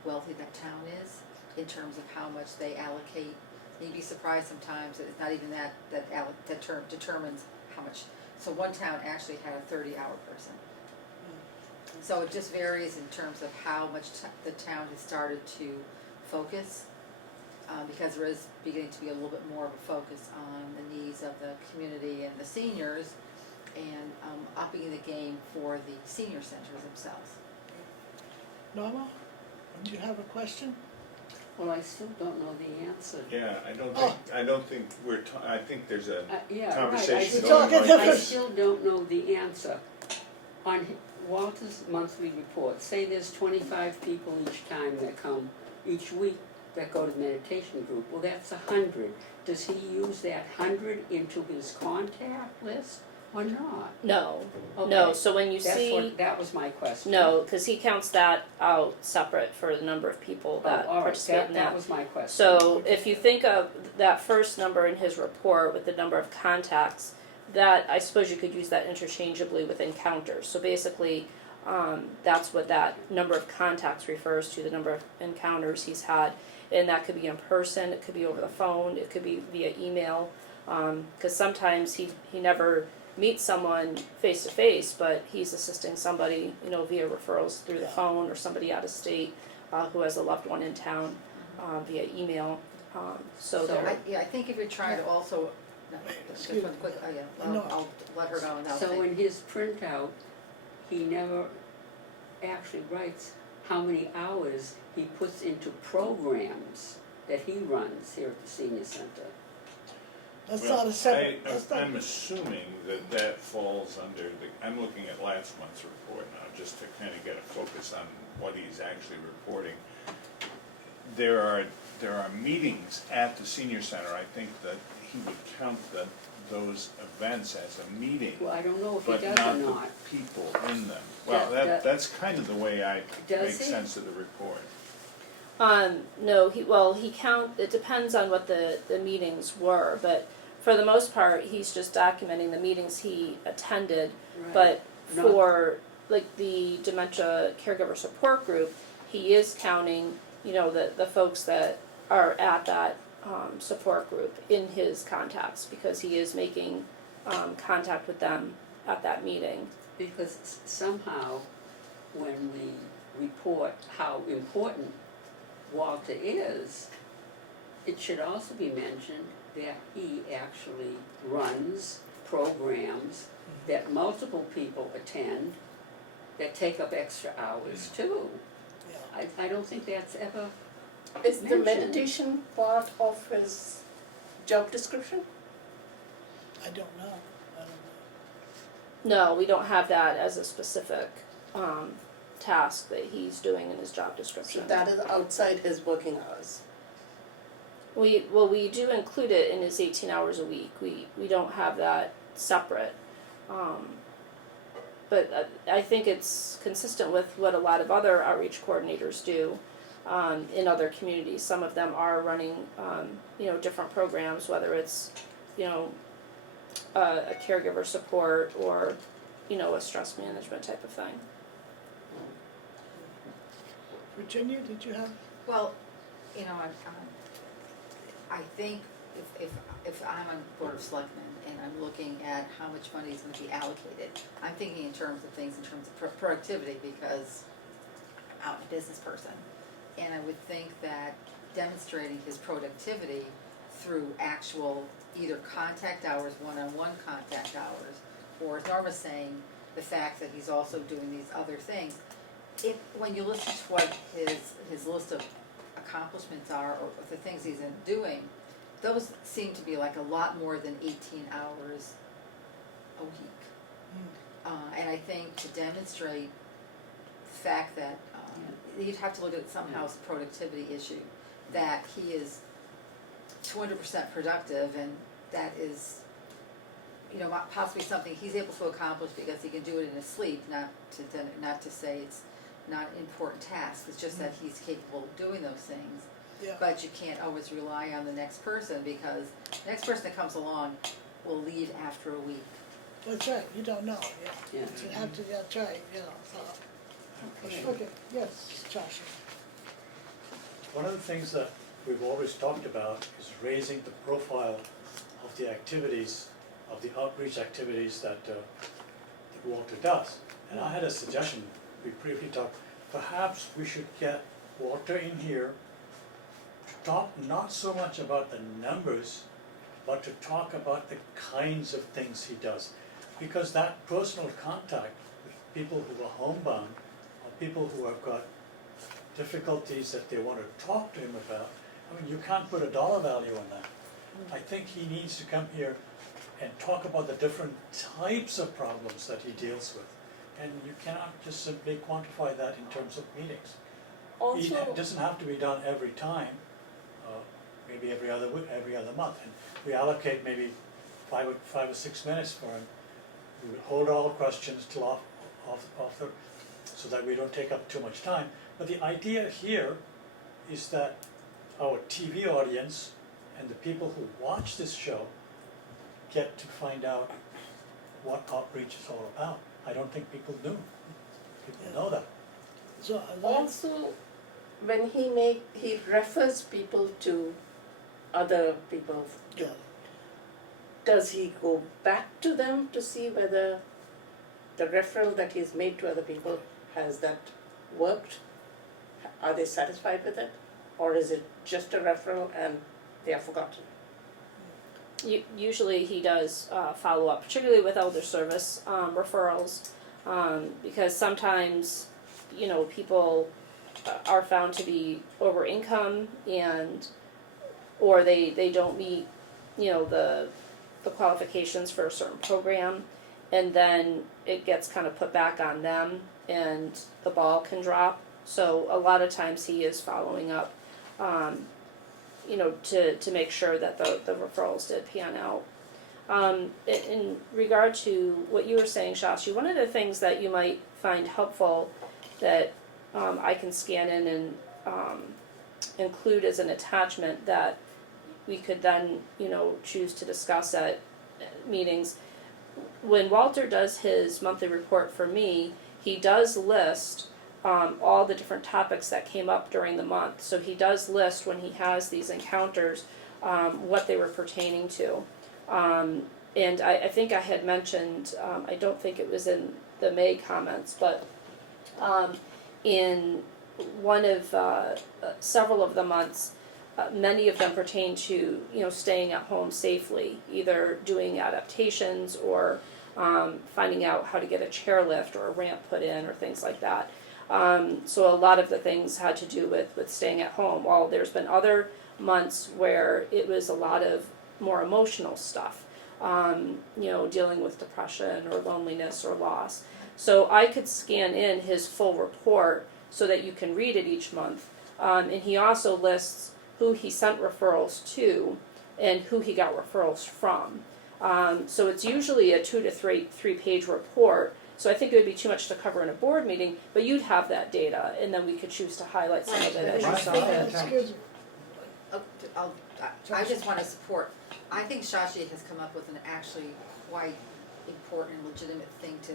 wealthy that town is in terms of how much they allocate. You'd be surprised sometimes that it's not even that term determines how much. So one town actually had a 30-hour person. So it just varies in terms of how much the town has started to focus, because there is beginning to be a little bit more of a focus on the needs of the community and the seniors, and upping the game for the senior centers themselves. Norma, do you have a question? Well, I still don't know the answer. Yeah, I don't think I think there's a Yeah, conversation right. going Talking on. I still don't know the answer. On Walter's monthly report, say there's 25 people each time that come each week that go to the meditation group. Well, that's 100. Does he use that 100 into his contact list or not? No, Okay. no, so when you see, That was my question. no, because he counts that out separate for the number of people that all right, participate in that was my question. So if you think of that first number in his report with the number of contacts, that, I suppose you could use that interchangeably with encounters. So basically, that's what that number of contacts refers to, the number of encounters he's had. And that could be in person, it could be over the phone, it could be via email. Because sometimes he never meets someone face to face, but he's assisting somebody, via referrals through the phone, or somebody out of state who has a loved one in town via email. I think if you're trying to also, just one quick, I'll let her know and I'll So say. in his printout, he never actually writes how many hours he puts into programs that he runs here at the senior center. That's Well, not a separate, that's not. I'm assuming that falls under I'm looking at last month's report now, just to kind of get a focus on what he's actually reporting. There are meetings at the senior center. I think that he would count those events as a meeting, Well, I don't know if he but does not or the not. people in them. Well, that's kind of the way I Does make he? sense of the report. No, it depends on what the meetings were, but for the most part, he's just documenting the meetings he attended. Right. But Not- for, like, the dementia caregiver support group, he is counting, the folks that are at that support group in his contacts, because he is making contact with them at that meeting. Because somehow, when we report how important Walter is, it should also be mentioned that he actually runs programs that multiple people attend that take up extra hours too. Yeah. I don't think that's ever Is the mentioned. meditation part of his job description? I don't know. No, we don't have that as a specific task that he's doing in his job So description. that is outside his working hours. We do include it in his 18 hours a week. We don't have that separate. But I think it's consistent with what a lot of other outreach coordinators do in other communities. Some of them are running, different programs, whether it's, a caregiver support or, a stress management type of thing. Virginia, did you have? Well, I think if I'm on Board of Selectmen and I'm looking at how much money is going to be allocated, I'm thinking in terms of productivity, because I'm a business person. And I would think that demonstrating his productivity through actual either contact hours, one-on-one contact hours, or as Norma's saying, the fact that he's also doing these other things. When you listen to what his list of accomplishments are, or the things he's doing, those seem to be like a lot more than 18 hours a week. And I think to demonstrate the fact that you'd have to look at somehow as a productivity issue, that he is 200% productive, and that is, possibly something he's able to accomplish because he can do it in his sleep. Not to say it's not an important task. It's just that he's capable of doing those things. Yeah. But you can't always rely on the next person, because the next person that comes along will leave after a week. That's right, you don't know, yeah. Yeah. You have to, that's right, so. Okay, yes, Josh. One of the things that we've always talked about is raising the profile of the activities, of the outreach activities that Walter does. And I had a suggestion, we briefly talked, perhaps we should get Walter in here to talk not so much about the numbers, but to talk about the kinds of things he does. Because that personal contact with people who are homebound, or people who have got difficulties that they want to talk to him about, I mean, you can't put a dollar value on that. I think he needs to come here and talk about the different types of problems that he deals with. And you cannot just simply quantify that in terms of meetings. It doesn't have to be done every time, maybe every other month. And we allocate maybe 5 or 6 minutes for him. We would hold all questions till off so that we don't take up too much time. But the idea here is that our TV audience and the people who watch this show get to find out what outreach is all about. I don't think people do. People know that. So, Also, when he refers people to other people, yeah. does he go back to them to see whether the referral that he's made to other people, has that worked? Are they satisfied with it? Or is it just a referral and they are forgotten? Usually he does follow up, particularly with elder service referrals, because sometimes, people are found to be over income or they don't meet, the qualifications for a certain program, and then it gets kind of put back on them and the ball can drop. So a lot of times he is following up, to make sure that the referrals did pan out. In regard to what you were saying, Shashi, one of the things that you might find helpful that I can scan in and include as an attachment that we could then, choose to discuss at meetings. When Walter does his monthly report for me, he does list all the different topics that came up during the month. So he does list when he has these encounters what they were pertaining to. And I think I had mentioned, I don't think it was in the May comments, but in one of several of the months, many of them pertain to staying at home safely, either doing adaptations or finding out how to get a chairlift or a ramp put in or things like that. So a lot of the things had to do with staying at home, while there's been other months where it was a lot of more emotional stuff, dealing with depression or loneliness or loss. So I could scan in his full report so that you can read it each month. And he also lists who he sent referrals to and who he got referrals from. So it's usually a 2 to 3 page report. So I think it would be too much to cover in a board meeting, but you'd have that data, and then we could choose to highlight some of it as you saw fit. Excuse me. I just want to support, I think Shashi has come up with an actually quite important and legitimate thing to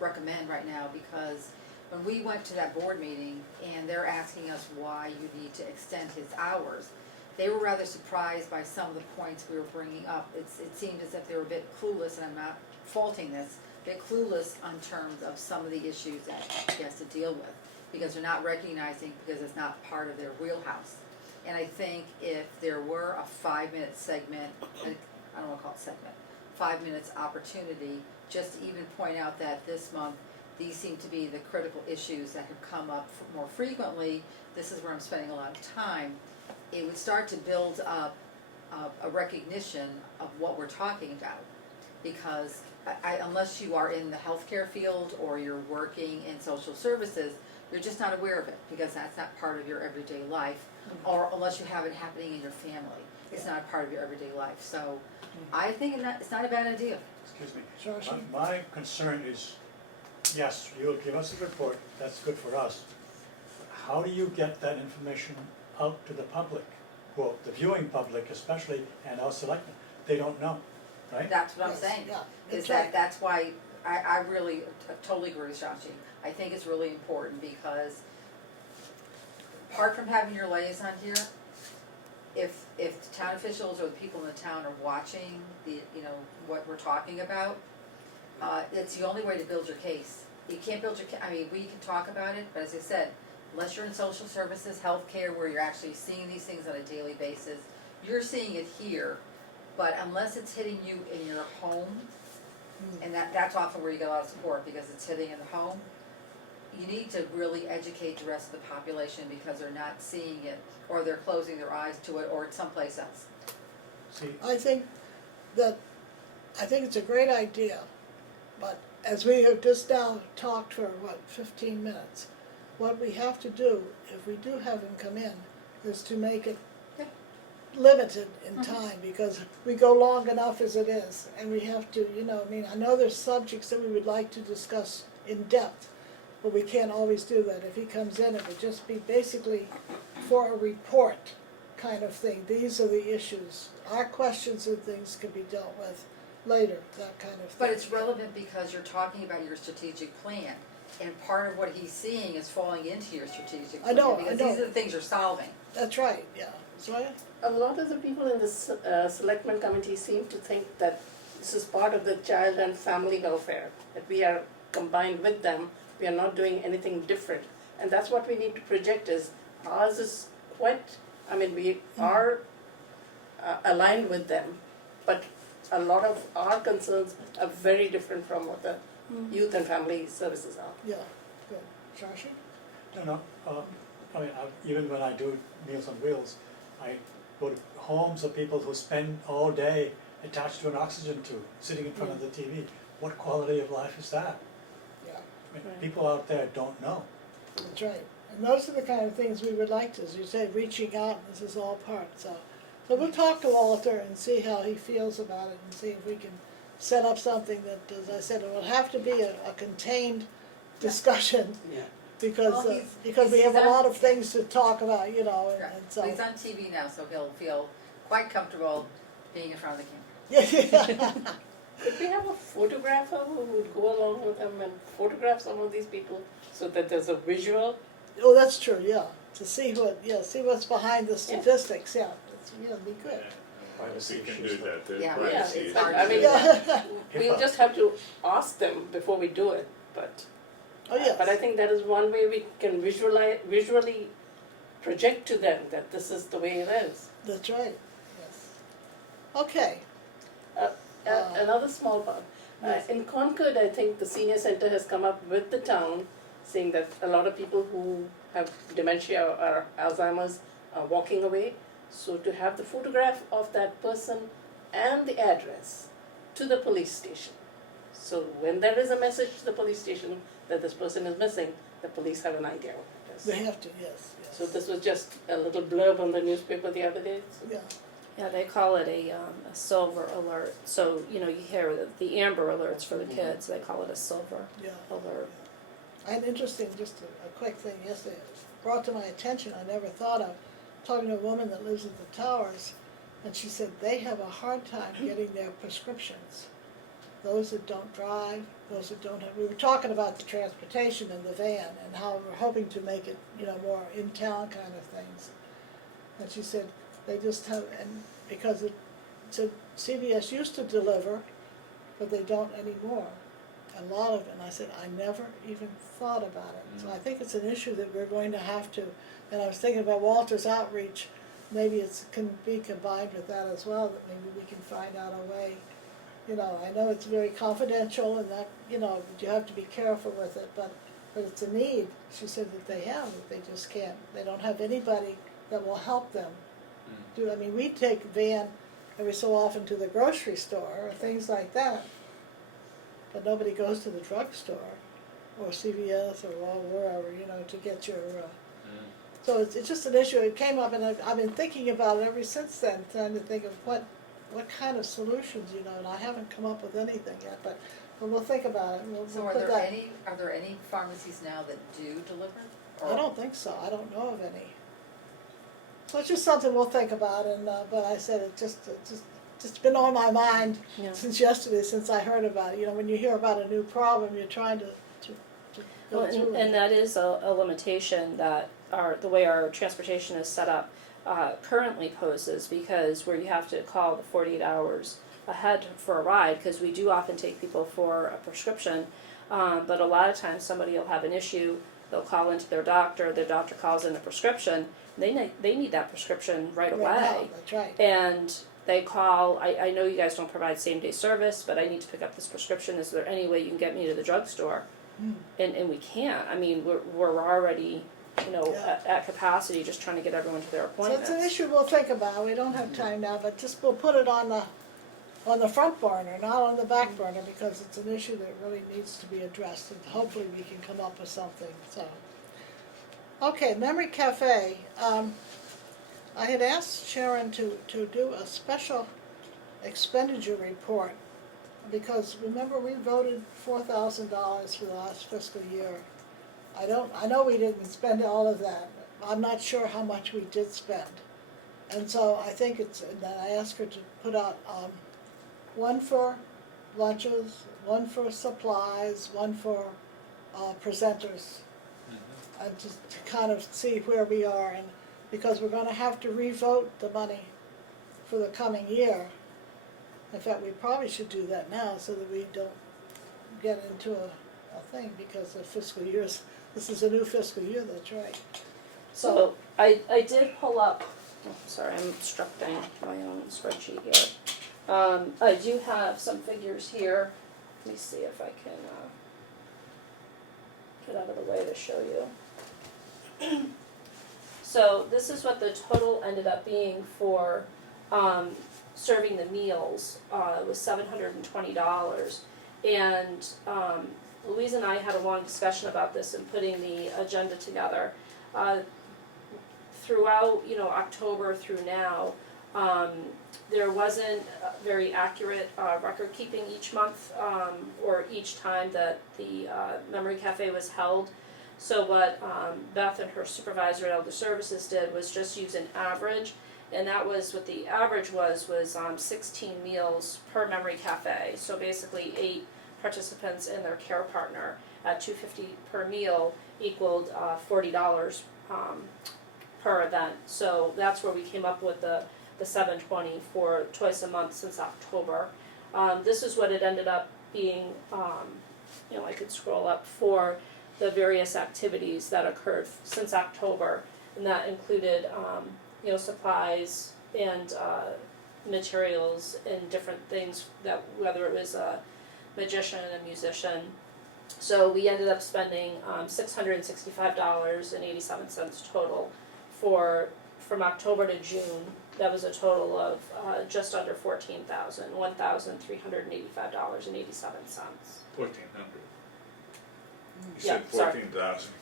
recommend right now, because when we went to that board meeting and they're asking us why you need to extend his hours, they were rather surprised by some of the points we were bringing up. It seemed as if they were a bit clueless, and I'm not faulting this, a bit clueless on terms of some of the issues that he has to deal with, because they're not recognizing, because it's not part of their wheelhouse. And I think if there were a 5-minute segment, I don't wanna call it segment, 5 minutes opportunity, just to even point out that this month, these seem to be the critical issues that have come up more frequently, this is where I'm spending a lot of time, it would start to build up a recognition of what we're talking about. Because unless you are in the healthcare field or you're working in social services, you're just not aware of it, because that's not part of your everyday life, or unless you have it happening in your family, it's not a part of your everyday life. So I think it's not a bad idea. Excuse me. Josh? My concern is, yes, you'll give us a report, that's good for us. How do you get that information out to the public? Well, the viewing public especially, and our selectmen, they don't know, right? That's what I'm Yes, saying, yeah, is that's right. that's why I really totally agree with Shashi. I think it's really important, because apart from having your liaison here, if the town officials or the people in the town are watching what we're talking about, it's the only way to build your case. You can't build your we can talk about it, but as I said, unless you're in social services, healthcare, where you're actually seeing these things on a daily basis, you're seeing it here, but unless it's hitting you in your home, and that's often where you get a lot of support, because it's hitting in the home, you need to really educate the rest of the population, because they're not seeing it, or they're closing their eyes to it, or it's someplace else. See, I think it's a great idea, but as we have just now talked for, 15 minutes, what we have to do, if we do have him come in, is to make it limited in time, because we go long enough as it is, and we have to, I know there's subjects that we would like to discuss in depth, but we can't always do that. If he comes in, it would just be basically for a report kind of thing. These are the issues. Our questions and things can be dealt with later, that kind of thing. But it's relevant because you're talking about your strategic plan, and part of what he's seeing is falling into your strategic plan. I know. Because these are the things you're solving. That's right, yeah. Zoya? A lot of the people in this selectmen committee seem to think that this is part of the child and family welfare, that we are combined with them, we are not doing anything different. And that's what we need to project is, ours is quite, we are aligned with them, but a lot of our concerns are very different from what the youth and family services are. Yeah, good. Shashi? No, even when I do Meals on Wheels, I go to homes of people who spend all day attached to an oxygen tube, sitting in front of the TV. What quality of life is that? Yeah, Right. People out there don't know. that's right. And those are the kind of things we would like to, as you say, reaching out, this is all part, so we'll talk to Walter and see how he feels about it, and see if we can set up something that, as I said, it will have to be a contained discussion, Yeah. because, Well, because we he's have a on- lot of things to talk about, and But so. he's on TV now, so he'll feel quite comfortable being in front of the camera. Yeah. Could we have a photographer who would go along with them and photograph some of these people so that there's a visual? Oh, that's true, yeah, to see see what's behind the statistics, that'd be good. Privacy We can issues. do that, there's Yeah, privacy it's issues. hard I to mean, do that. we'll just have to ask them before we do it, but. Oh, yes. But I think that is one way we can visually project to them that this is the way it is. That's right, yes. Okay, Another small part. Yes. In Concord, I think the senior center has come up with the town, saying that a lot of people who have dementia or Alzheimer's are walking away. So to have the photograph of that person and the address to the police station. So when there is a message to the police station that this person is missing, the police have an idea what it is. they have to, yes. So this was just a little blurb on the newspaper the other day. So Yeah, Yeah, they call it a silver alert. So, you hear the amber alerts for the kids, they call it a silver yeah. alert. And interesting, just a quick thing yesterday, it was brought to my attention, I never thought of, talking to a woman that lives at the towers, and she said they have a hard time getting their prescriptions. those that don't drive, those that don't have, we were talking about the transportation in the van and how we're hoping to make it, more in-town kind of things. And she said, they just have, and because it said CVS used to deliver, but they don't anymore. A lot of it, and I said, I never even thought about it. So I think it's an issue that we're going to have to, and I was thinking about Walter's outreach, maybe it can be combined with that as well, that maybe we can find out a way. I know it's very confidential and that, you have to be careful with it, but it's a need, she said, that they have, that they just can't, they don't have anybody that will help them do. I mean, we take van every so often to the grocery store or things like that, but nobody goes to the drugstore or CVS or wherever, to get your, so it's just an issue. It came up and I've been thinking about it ever since then, trying to think of what kind of solutions, and I haven't come up with anything yet, but we'll think about it. So We'll are put there that. any pharmacies now that do deliver? I don't think so. I don't know of any. So it's just something we'll think about, and but I said it just been on my mind Yeah. since yesterday, since I heard about it. When you hear about a new problem, you're trying to go Well, through and it. that is a limitation that the way our transportation is set up currently poses, because where you have to call the 48 hours ahead for a ride, because we do often take people for a prescription, but a lot of times somebody will have an issue, they'll call into their doctor calls in a prescription, they need that prescription right away. Now, that's right. And they call, I know you guys don't provide same day service, but I need to pick up this prescription, is there any way you can get me to the drugstore? And we can't, I mean, we're already, Yeah. at capacity, just trying to get everyone to their So appointments. it's an issue we'll think about. We don't have time now, but just we'll put it on the front burner, not on the back burner, because it's an issue that really needs to be addressed, and hopefully we can come up with something, so. Okay, Memory Cafe. I had asked Sharon to do a special expenditure report, because remember we voted $4,000 for the last fiscal year. I know we didn't spend all of that. I'm not sure how much we did spend. And so I think that I asked her to put out one for lunches, one for supplies, one for presenters. And to kind of see where we are, and because we're gonna have to revote the money for the coming year. In fact, we probably should do that now so that we don't get into a thing, because the fiscal years, this is a new fiscal year, that's right. So I did pull up, sorry, I'm obstructing my own spreadsheet here. I do have some figures here. Let me see if I can get out of the way to show you. So this is what the total ended up being for serving the meals. It was $720. And Louise and I had a long discussion about this and putting the agenda together. Throughout, October through now, there wasn't very accurate record keeping each month or each time that the Memory Cafe was held. So what Beth and her supervisor at Elder Services did was just use an average, and that was what the average was 16 meals per Memory Cafe. So basically 8 participants and their care partner at $2.50 per meal equaled $40 per event. So that's where we came up with the $720 for twice a month since October. This is what it ended up being. I could scroll up for the various activities that occurred since October, and that included supplies and materials and different things, that whether it was a magician, a musician. So we ended up spending $665.87 total from October to June. That was a total of just under $1,385.87. 1,400. You Yeah, said sorry. 14,000.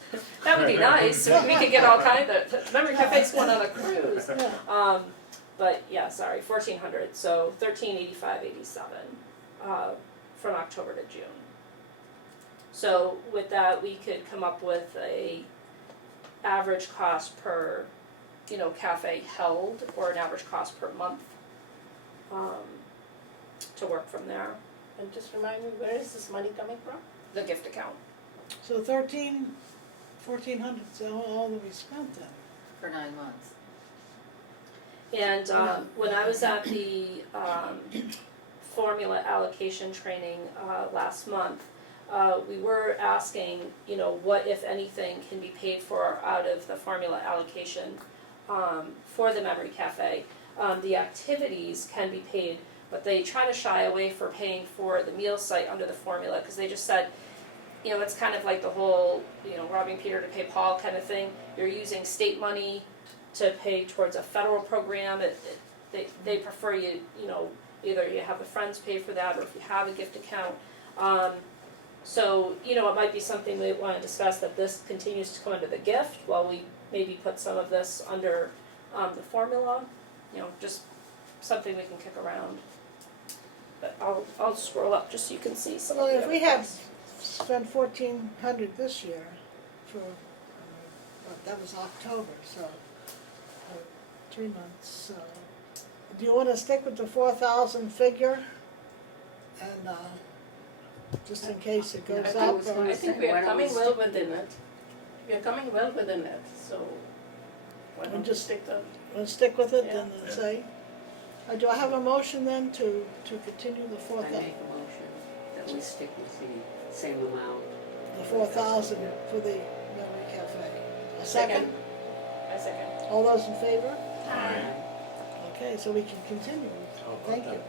That would be nice. We could get all kinds of Memory Cafe's going on a cruise. Yeah. But yeah, sorry, 1,400. So 1,385.87 from October to June. So with that, we could come up with a average cost per, cafe held, or an average cost per month to work from there. And just remind me, where is this money coming from? The gift account. So 1,400, so all that we spent then. For 9 months. And when I was at the formula allocation training last month, we were asking, you know, what if anything can be paid for out of the formula allocation for the Memory Cafe. The activities can be paid, but they try to shy away for paying for the meal site under the formula because they just said, you know, it's kind of like the whole, you know, robbing Peter to pay Paul kind of thing. You're using state money to pay towards a federal program. They prefer you, you know, either you have the friends pay for that or if you have a gift account. So, you know, it might be something we want to discuss that this continues to come under the gift while we maybe put some of this under the formula. You know, just something we can kick around. But I'll scroll up just so you can see some Well, of the if other we had ones. spent 1,400 this year for, what, that was October, so, 3 months, so. Do you wanna stick with the 4,000 figure? And, just in case it goes I up, was or, gonna I think say, we why are don't we coming well stick with within it. We are coming well within it, so why don't we just- stick to, wanna stick with it Yeah. and say? Do I have a motion then to continue the I 4,000? make a motion that we stick with the same amount. The 4,000 for the Memory Cafe. A second? I second. All those in favor? Aye. Okay, so we can continue. How about Thank that? you.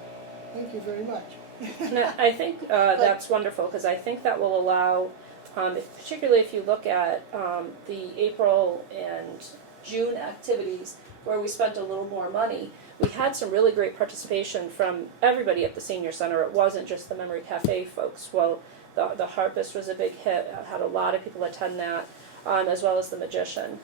Thank you very much. And I think that's wonderful because I think that will allow, particularly if you look at the April and June activities where we spent a little more money, we had some really great participation from everybody at the senior center. It wasn't just the Memory Cafe folks. Well, the Harpist was a big hit. I had a lot of people attend that, as well as the Magician.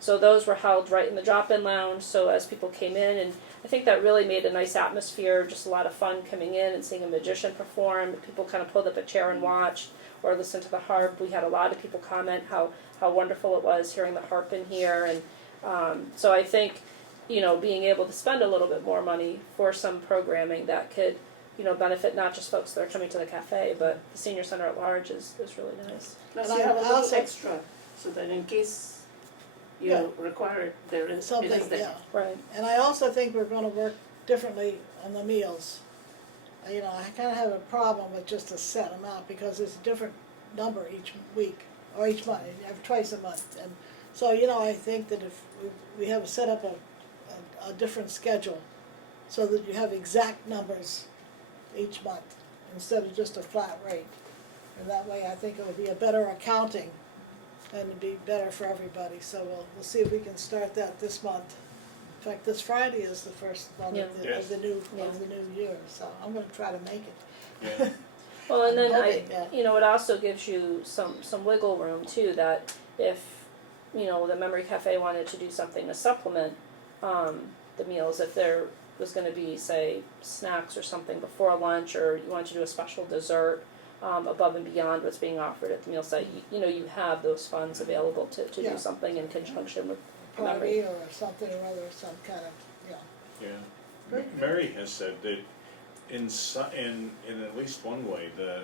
So those were held right in the drop-in lounge. So as people came in, and I think that really made a nice atmosphere. Just a lot of fun coming in and seeing a magician perform. People kind of pulled up a chair and watched, or listened to the harp. We had a lot of people comment how wonderful it was hearing the harp in here, and so I think, you know, being able to spend a little bit more money for some programming that could, you know, benefit not just folks that are coming to the cafe, but the senior center at large is really nice. Plus And you I have a little also- extra, so that in case you Yeah. require it, there is, it Something, is there. yeah. Right. And I also think we're gonna work differently on the meals. You know, I kinda have a problem with just a set amount, because it's a different number each week, or each month, twice a month. And so, you know, I think that if we have set up a different schedule, so that you have exact numbers each month, instead of just a flat rate. And that way, I think it would be a better accounting, and it'd be better for everybody. So we'll see if we can start that this month. In fact, this Friday is the first one Yeah. of the new year, so I'm gonna try to make it. Yeah. Well, and then Okay, yeah. you know, it also gives you some wiggle room too, that if, you know, the Memory Cafe wanted to do something to supplement the meals, if there was gonna be, say, snacks or something before lunch, or you wanted to do a special dessert above and beyond what's being offered at the meal site, you know, you have those funds available to Yeah. do something in conjunction with Party or something or other, some kind of, yeah. Yeah. Very Mary has said that in at least one way, the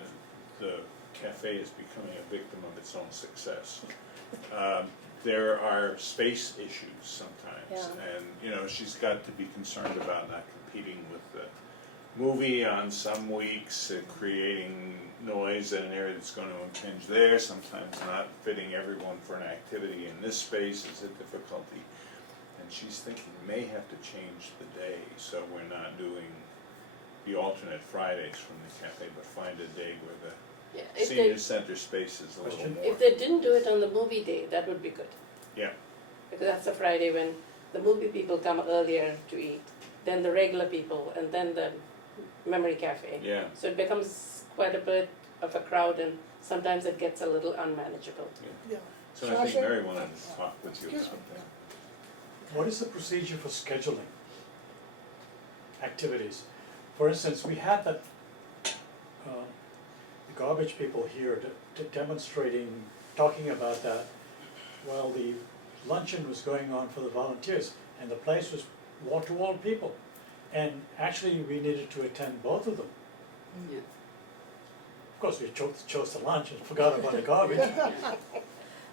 cafe is becoming a victim of its own success. There are space issues sometimes, Yeah. and you know, she's got to be concerned about not competing with the movie on some weeks, creating noise in an area that's going to impinge there, sometimes not fitting everyone for an activity in this space is a difficulty. And she's thinking may have to change the day, so we're not doing the alternate Fridays from the cafe, but find a day where Yeah, the if senior they, center space is a little Question? more. if they didn't do it on the movie day, that would be good. Yeah. Because that's the Friday when the movie people come earlier to eat, then the regular people, and then the Memory Cafe. Yeah, So it becomes quite a bit of a crowd, and sometimes it gets a little unmanageable. Yeah. so I think Sasha? Mary wanted to talk with you Excuse about me. that. What is the procedure for scheduling activities? For instance, we had that, the garbage people here demonstrating, talking about that, while the luncheon was going on for the volunteers, and the place was wall-to-wall people. And actually, we needed to attend both of them. Yeah. Of course, we chose the lunch and forgot about the garbage.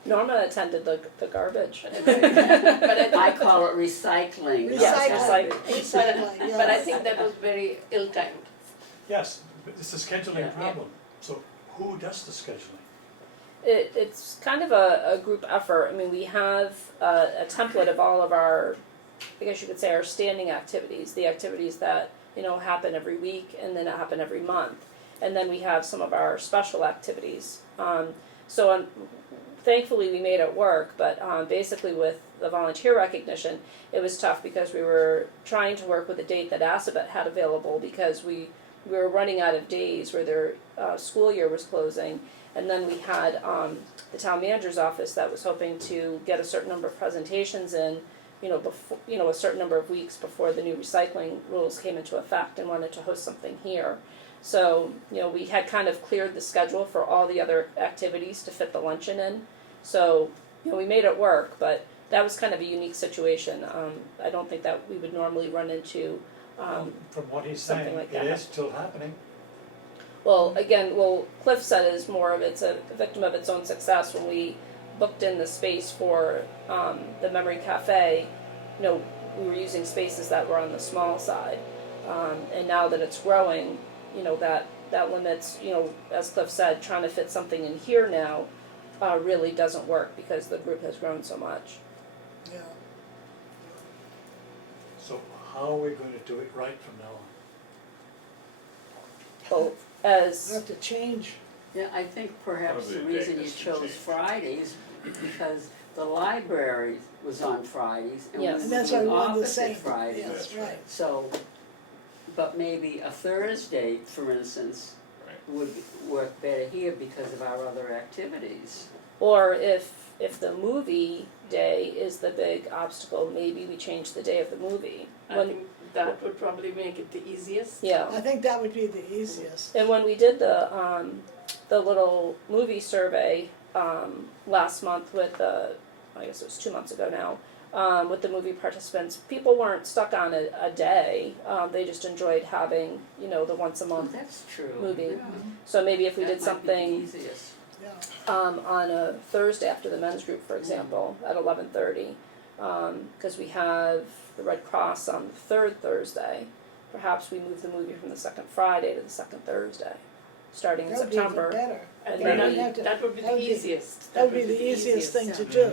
Norma attended the garbage. But I call it recycling. Recycling, Recycling. recycling, yes. But I think that was very ill-timed. Yes, but it's a scheduling Yeah. problem. So who does the scheduling? It's kind of a group effort. I mean, we have a template of all of our, I guess you could say, our standing activities, the activities that, happen every week and then happen every month. And then we have some of our special activities. Thankfully, we made it work, but basically with the volunteer recognition, it was tough because we were trying to work with a date that Assabet had available because we were running out of days where their school year was closing. And then we had the town manager's office that was hoping to get a certain number of presentations in, before, a certain number of weeks before the new recycling rules came into effect, and wanted to host something here. So, we had kind of cleared the schedule for all the other activities to fit the luncheon in. So, we made it work, but that was kind of a unique situation. I don't think that we would normally run into. From what he's something saying, like it that. is still happening. Well, again, Cliff said is more of it's a victim of its own success. When we booked in the space for the Memory Cafe, we were using spaces that were on the small side, and now that it's growing, that limits, as Cliff said, trying to fit something in here now really doesn't work because the group has grown so much. Yeah. So how are we going to do it right from now on? Well, We as have to change. Yeah, I think perhaps the Probably the reason date you has to chose change. Fridays because the library was on Fridays and we Yes. And were that's why doing we wanted the opposite same. Fridays. Yes, That's right. right. So, but maybe a Thursday, for instance, Right. would work better here because of our other activities. or if the movie day is the big obstacle, maybe we change the day of the movie. I think that would probably make it the easiest. Yeah. I think that would be the easiest. And when we did the little movie survey last month with I guess it was 2 months ago now, with the movie participants, people weren't stuck on a day. They just enjoyed having the once a Oh, month. that's true. Movie. Yeah. So maybe if we That did might be the something easiest. Yeah. on a Thursday after the men's group, for example, at 11:30, because we have the Red Cross on the third Thursday. Perhaps we move the movie from the second Friday to the second Thursday, starting in That would be even September. better. I And think then we'd have to- that would be that the would be- easiest. That would be the easiest thing to yeah. do.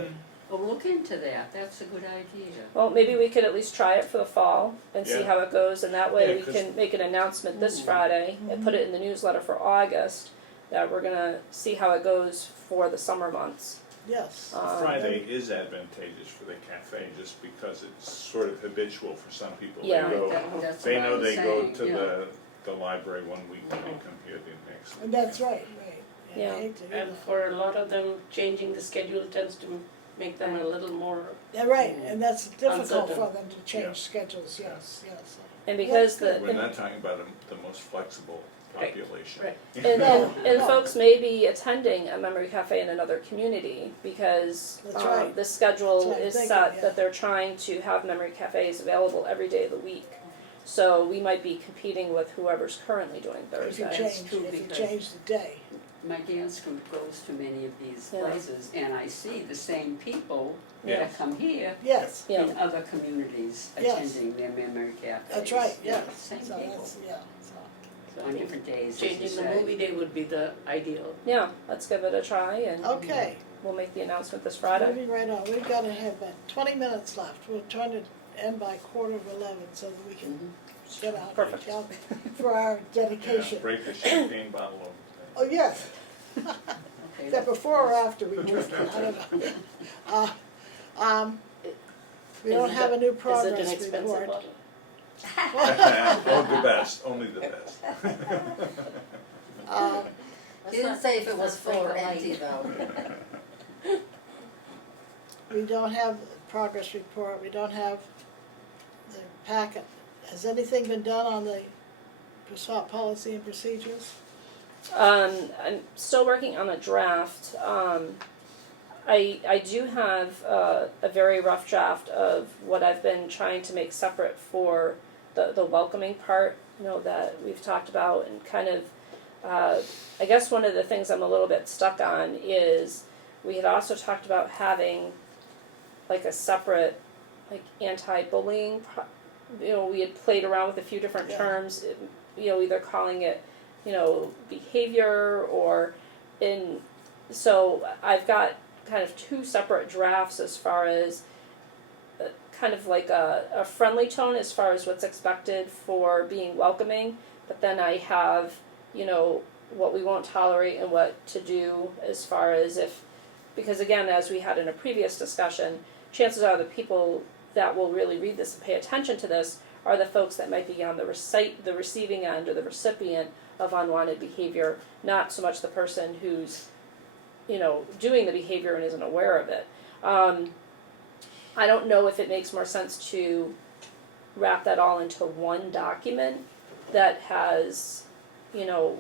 Oh, look into that, that's a good idea. Well, maybe we could at least try it for the fall and see Yeah. how it goes, and that way Yeah, we 'cause- can make an announcement this Mhm. Friday and put it in the newsletter for August, that we're gonna see how it goes for the summer months. Yes. Friday is advantageous for the cafe just because it's sort of habitual for some people. Yeah. They go, That's they what I know was they go saying, to yeah. the library one week and they come here the next. And that's right, right. Yeah. I hate to hear And that. for a lot of them, changing the schedule tends to make them a little more. Yeah, right, and that's difficult Uncertain. for them to change Yeah. schedules, yes, yes. And because That's We're not talking about the most flexible Right, population. right. And, No, and no. folks may be attending a memory cafe in another community because That's right. the schedule That's what I'm is thinking, set yeah. that they're trying to have memory cafes available every day of the week. So we might be competing with whoever's currently doing If you Thursday. change, true, if you because- change the day. My dance group goes to many of these Yeah. places and I see the same people Yeah. that come here Yes, Yeah. in other communities Yes. attending their memory cafes. that's right, Yeah, yes. Same So people, that's, yeah, so. on different days, as you Changing the say. movie day would be the ideal. Yeah, let's give it a try and Okay, we'll make the announcement this Friday. moving right on, we've got to have about 20 minutes left. We're trying to end by 11:15 so that we can get out Perfect. and out for our Yeah, dedication. break the champagne bottle open. Oh, yes, Okay, is that before or after we drink it? I don't know. We don't have a new Is it an progress expensive report. bottle? Oh, the best, only the best. Um, He didn't say if it was Let's full bring or the light. empty though. We don't have the progress report, we don't have the packet. Has anything been done on the policy and procedures? I'm still working on a draft. I do have a very rough draft of what I've been trying to make separate for the welcoming part, you know, that we've talked about, and kind of, I guess one of the things I'm a little bit stuck on is we had also talked about having like a separate like anti-bullying. You know, we had played around with a few different Yeah. terms. You know, either calling it, you know, behavior or in. So I've got kind of two separate drafts as far as kind of like a friendly tone as far as what's expected for being welcoming, but then I have, you know, what we won't tolerate and what to do as far as if, because again, as we had in a previous discussion, chances are the people that will really read this and pay attention to this are the folks that might be on the receiving end or the recipient of unwanted behavior, not so much the person who's, you know, doing the behavior and isn't aware of it. I don't know if it makes more sense to wrap that all into one document that has, you know,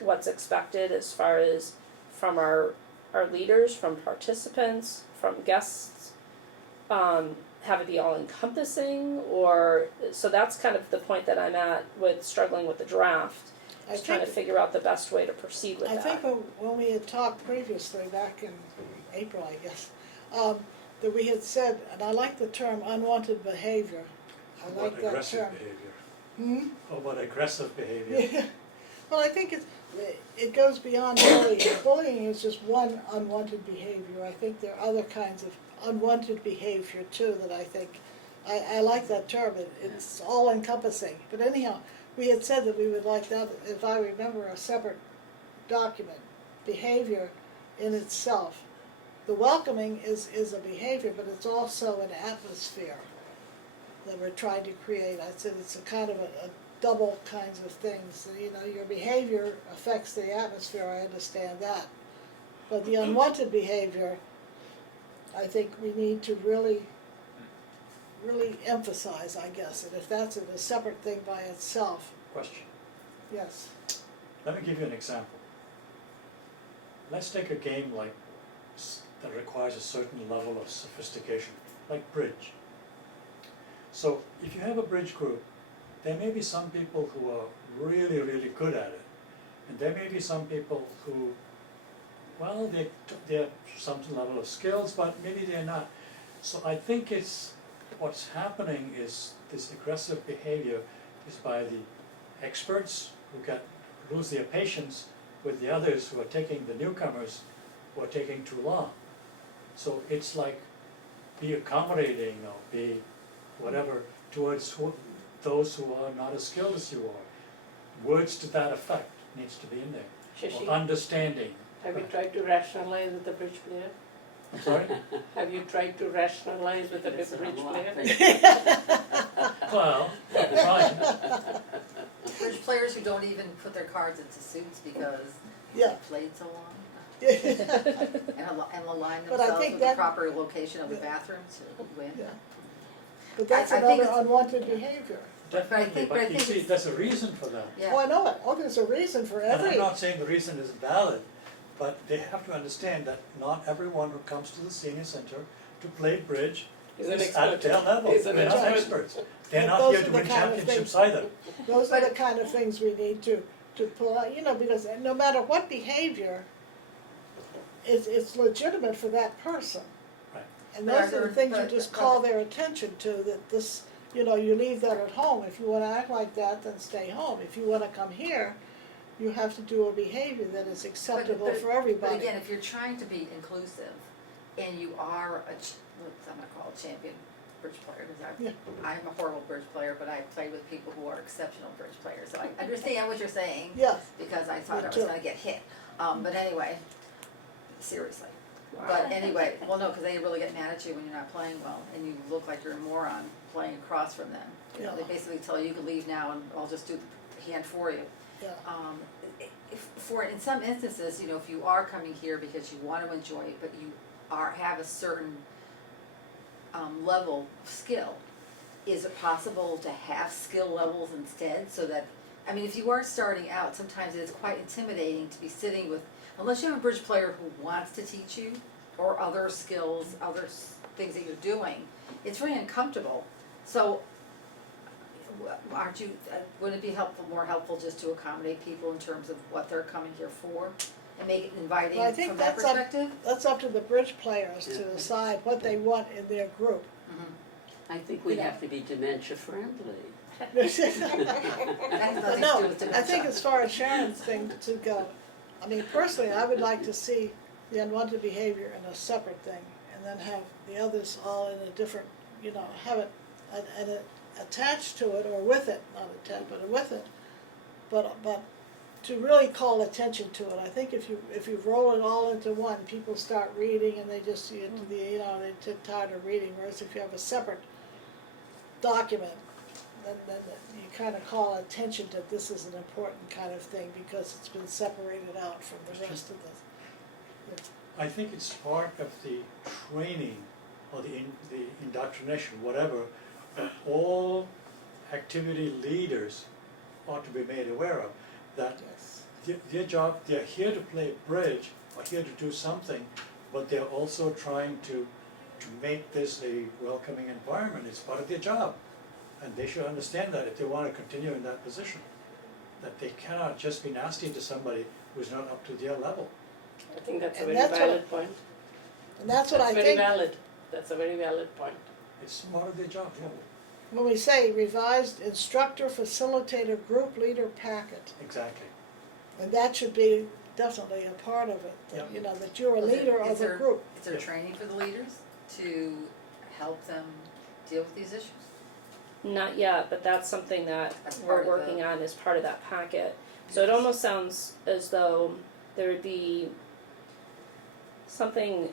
what's expected as far as from our leaders, from participants, from guests, have it be all encompassing, or, so that's kind of the point that I'm at with struggling with the draft. I Just trying to think, figure out the best way to proceed with I that. think when we had talked previously, back in April, I guess, that we had said, and I like the term unwanted behavior. I How like about that aggressive term. behavior? How about aggressive behavior? Yeah. Well, I think it goes beyond bullying. Bullying is just one unwanted behavior. I think there are other kinds of unwanted behavior too that I think, I like that term. It's all encompassing. But anyhow, we had said that we would like that, if I remember, a separate document, behavior in itself. The welcoming is a behavior, but it's also an atmosphere that we're trying to create. I said it's a kind of a double kinds of things. You know, your behavior affects the atmosphere, I understand that. But the unwanted behavior, I think we need to really emphasize, I guess. And if that's a separate thing by itself, Question. yes. Let me give you an example. Let's take a game like that requires a certain level of sophistication, like bridge. So if you have a bridge group, there may be some people who are really, really good at it, and there may be some people who, well, they have some level of skills, but maybe they're not. So I think what's happening is this aggressive behavior is by the experts who lose their patience with the others who are taking the newcomers who are taking too long. So it's like be accommodating or be whatever towards those who are not as skilled as you are. Words to that effect needs to be in there. Shashi, Or understanding. have you tried to rationalize with the bridge player? I'm sorry? Have you tried to rationalize with the That's what bridge I'm player? laughing. Well, fine. There's players who don't even put their cards into suits because Yeah. they played so long. But And align But I themselves think with the that- proper location of the Yeah. bathroom to win. Yeah. That's I think another it's- unwanted behavior. Definitely, but I but you think see, it's- there's a reason for that. Yeah. Oh, I know it. Oh, there's a reason for And I'm every. not saying the reason is valid, but they have to understand that not everyone who comes to the senior center to play bridge He's an is at expert. their level. He's an They're not expert. experts. They're But not those here are to the win kind of championships things- either. Those are the kind of things we need to pull out, you know, because no matter what behavior, it's legitimate for that person. Right. And But those are the are- things you but- just but- call their attention to, that this, you know, you leave that at home. If you wanna act like that, then stay home. If you wanna come here, you have to do a behavior that is acceptable but- for everybody. But again, if you're trying to be inclusive and you are I'm gonna call a champion bridge player, because Yeah. I'm a horrible bridge player, but I play with people who are exceptional bridge players, so I understand what you're saying. Yes, Because I thought Me I was too. gonna get hit, but anyway, seriously. Wow. But anyway, well, no, because they really get mad at you when you're not playing well, and you look like you're a moron playing across from them. You know, they Yeah. basically tell you can leave now and I'll just do the hand for you. yeah. In some instances, you know, if you are coming here because you want to enjoy it, but you have a certain level of skill, is it possible to have skill levels instead, so that, I mean, if you are starting out, sometimes it's quite intimidating to be sitting with, unless you have a bridge player who wants to teach you, or other skills, things that you're doing, it's really uncomfortable. So aren't you, would it be more helpful just to accommodate people in terms of what they're coming here for? And make it inviting Well, I think from that that's up- perspective? That's up to the bridge players to Yeah. decide what they want in their group. I think we have to be dementia friendly. That has nothing But to no, do with I think dementia. as far as Sharon's thing to go, I mean, personally, I would like to see the unwanted behavior in a separate thing, and then have the others all in a different, have it, and attached to it, or with it, not attached, but with it. But to really call attention to it, I think if you roll it all into one, people start reading and they just see into the, they get tired of reading, whereas if you have a separate document, then you kind of call attention that this is an important kind of thing because it's been separated out from the rest of the. I think it's part of the training or the indoctrination, whatever, that all activity leaders ought to be made aware of. That Yes. their job, they're here to play bridge or here to do something, but they're also trying to make this a welcoming environment. It's part of their job. And they should understand that if they want to continue in that position, that they cannot just be nasty to somebody who's not up to their level. I think that's a And very that's what- valid point. And that's what I Very think, valid, that's a very valid point. It's part of their job, yeah. when we say revised instructor, facilitator, group leader packet, Exactly. and that should be definitely a part of it, that, Yep. that you're a Is leader there- of the group. Is there training for the leaders to help them deal with these issues? Not yet, but that's something that As we're part of the- working on as part of that packet. So it almost sounds as though there would be something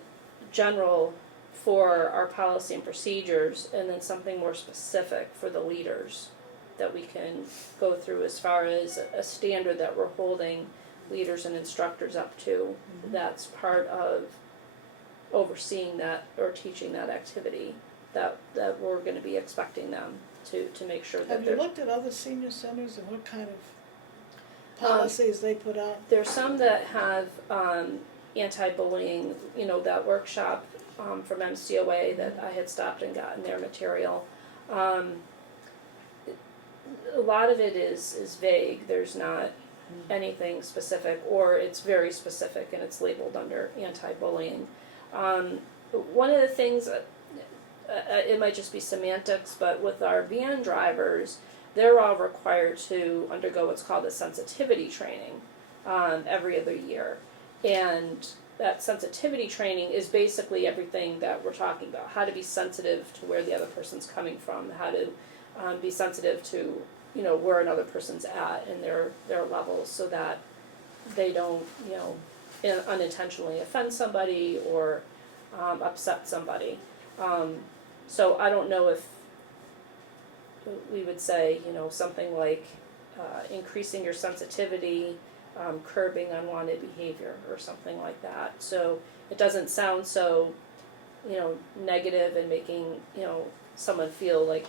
general for our policy and procedures, and then something more specific for the leaders that we can go through as far as a standard that we're holding leaders and instructors up to. That's part of overseeing that or teaching that activity that we're gonna be expecting them to make sure that Have you they're. looked at other senior centers and what kind of policies they put out? There's some that have anti-bullying, that workshop from MCOA that I had stopped and gotten their material. A lot of it is vague, there's not anything specific, or it's very specific and it's labeled under anti-bullying. One of the things, it might just be semantics, but with our van drivers, they're all required to undergo what's called a sensitivity training every other year. And that sensitivity training is basically everything that we're talking about. How to be sensitive to where the other person's coming from, how to be sensitive to, where another person's at in their levels, so that they don't, unintentionally offend somebody or upset somebody. So I don't know if we would say, something like increasing your sensitivity, curbing unwanted behavior or something like that. So it doesn't sound so, negative and making, someone feel like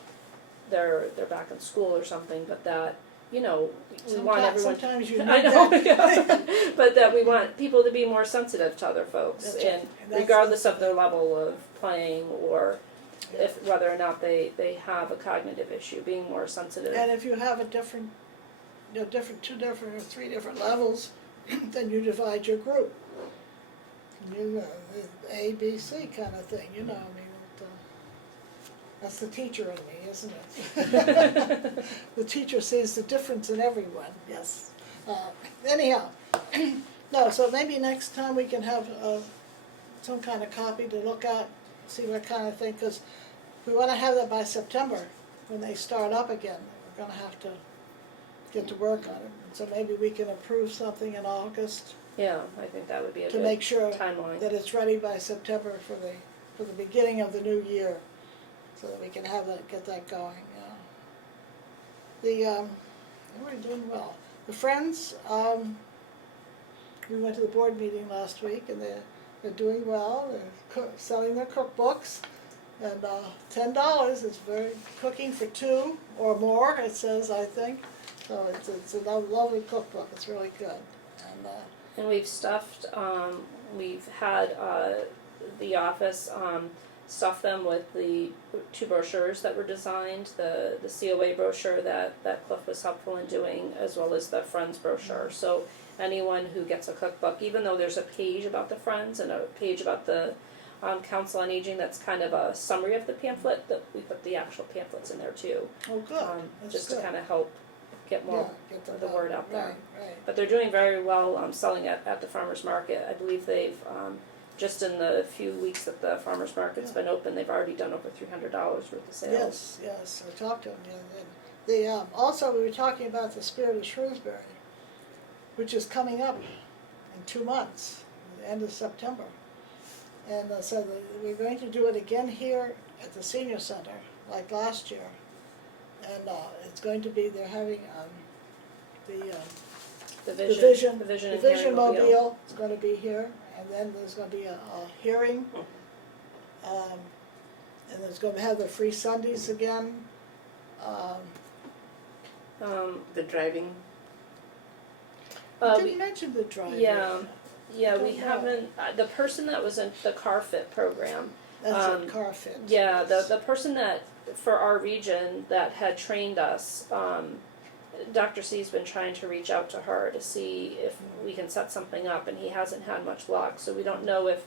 they're back in school or something, but that, we want everyone. Sometimes you need I know, that. but that we want people to be more sensitive to other folks, That's right. and And that's- regardless of their level of playing or if whether or not they have a cognitive issue, being more sensitive. And if you have a different, two different or three different levels, then you divide your group. A, B, C kind of thing, that's the teacher in me, isn't it? The teacher sees the difference in everyone, yes. Anyhow, no, so maybe next time we can have some kind of copy to look at, see what kind of thing, because we want to have that by September, when they start up again. We're going to have to get to work on it. So maybe we can approve something in August Yeah, I think that would be a to good make sure timeline. that it's ready by September for the beginning of the new year, so that we can have that, get that going, we're doing well. The Friends, we went to the board meeting last week, and they're doing well. They're selling their cookbooks, and $10 is very cooking for two or more. It says, I think, so it's a lovely cookbook. It's really good, And we've stuffed, we've had the office stuff them with the 2 brochures that were designed, the COA brochure that Cliff was helpful in doing, as well as the Friends brochure. So anyone who gets a cookbook, even though there's a page about the Friends and a page about the Council on Aging, that's kind of a summary of the pamphlet, that we put the actual pamphlets in there too, Oh, good, that's just good. to kind of help get more Yeah, get the word out there. Right, But they're doing very well selling at the farmers market. I believe they've just in the few weeks that the farmers market's been open, they've already done over $300 worth of sales. Yes, I talked to him, and also, we were talking about the Spirit of Shrewsbury, which is coming up in 2 months, the end of September. And so we're going to do it again here at the senior center, like last year. And it's going to be, they're having The the Vision Vision and Hearing Mobile. Mobile is going to be here, and then there's going to be a hearing. And there's going to have the free Sundays again. The driving. You We didn't mention the driving. Yeah, we Don't know. haven't, the person that was in the Car Fit program, That's a car fit. yeah, the person that, for our region, that had trained us, Dr. C's been trying to reach out to her to see if we can set something up, and he hasn't had much luck, so we don't know if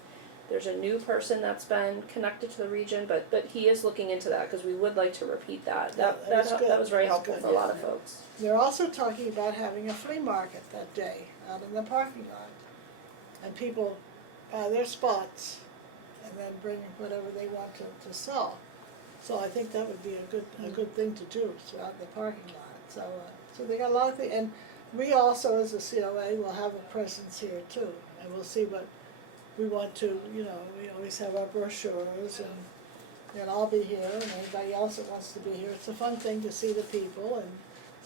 there's a new person that's been connected to the region, but he is looking into that, because we would like to repeat that. Yeah, that was good. That was very That's helpful good, for a lot of folks. They're also talking about having a flea market that day out in the parking lot. And people buy their spots and then bring whatever they want to sell. So I think that would be a good thing to do, so out in the parking lot. So they got a lot of things, and we also, as a COA, will have a presence here too. And we'll see what we want to, we always have our brochures, and I'll be here, and anybody else that wants to be here. It's a fun thing to see the people, and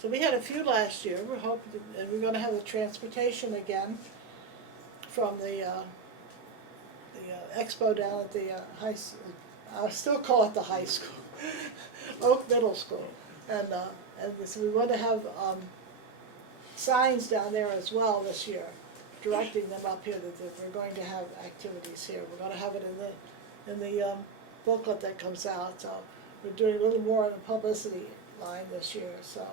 so we had a few last year. We're hoping, and we're gonna have the transportation again from the expo down at the I still call it the high school, Oak Middle School, and so we want to have signs down there as well this year, directing them up here that we're going to have activities here. We're going to have it in the booklet that comes out. So we're doing a little more on the publicity line this year. So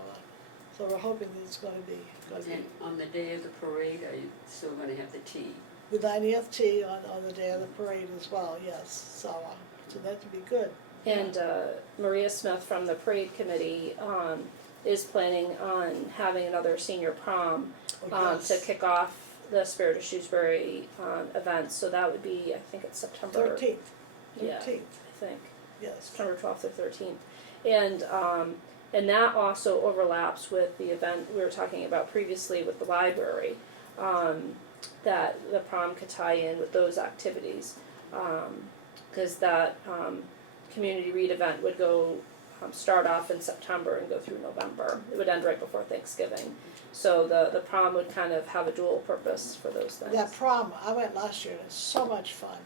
we're hoping that it's going to be And on the day of the parade, are you still gonna have the tea? the 90th tea on the day of the parade as well. Yes. So that would be good. And Maria Smith from the parade committee is planning on having another senior prom Yes. to kick off the Spirit of Shrewsbury event. So that would be, I think it's September 13th. Yeah, 13th. I think Yes. September 12th or 13th, and that also overlaps with the event we were talking about previously with the library. That the prom could tie in with those activities, because that community read event would go start off in September and go through November. It would end right before Thanksgiving, so the prom would kind of have a dual purpose for those things. That prom, I went last year, and it's so much fun.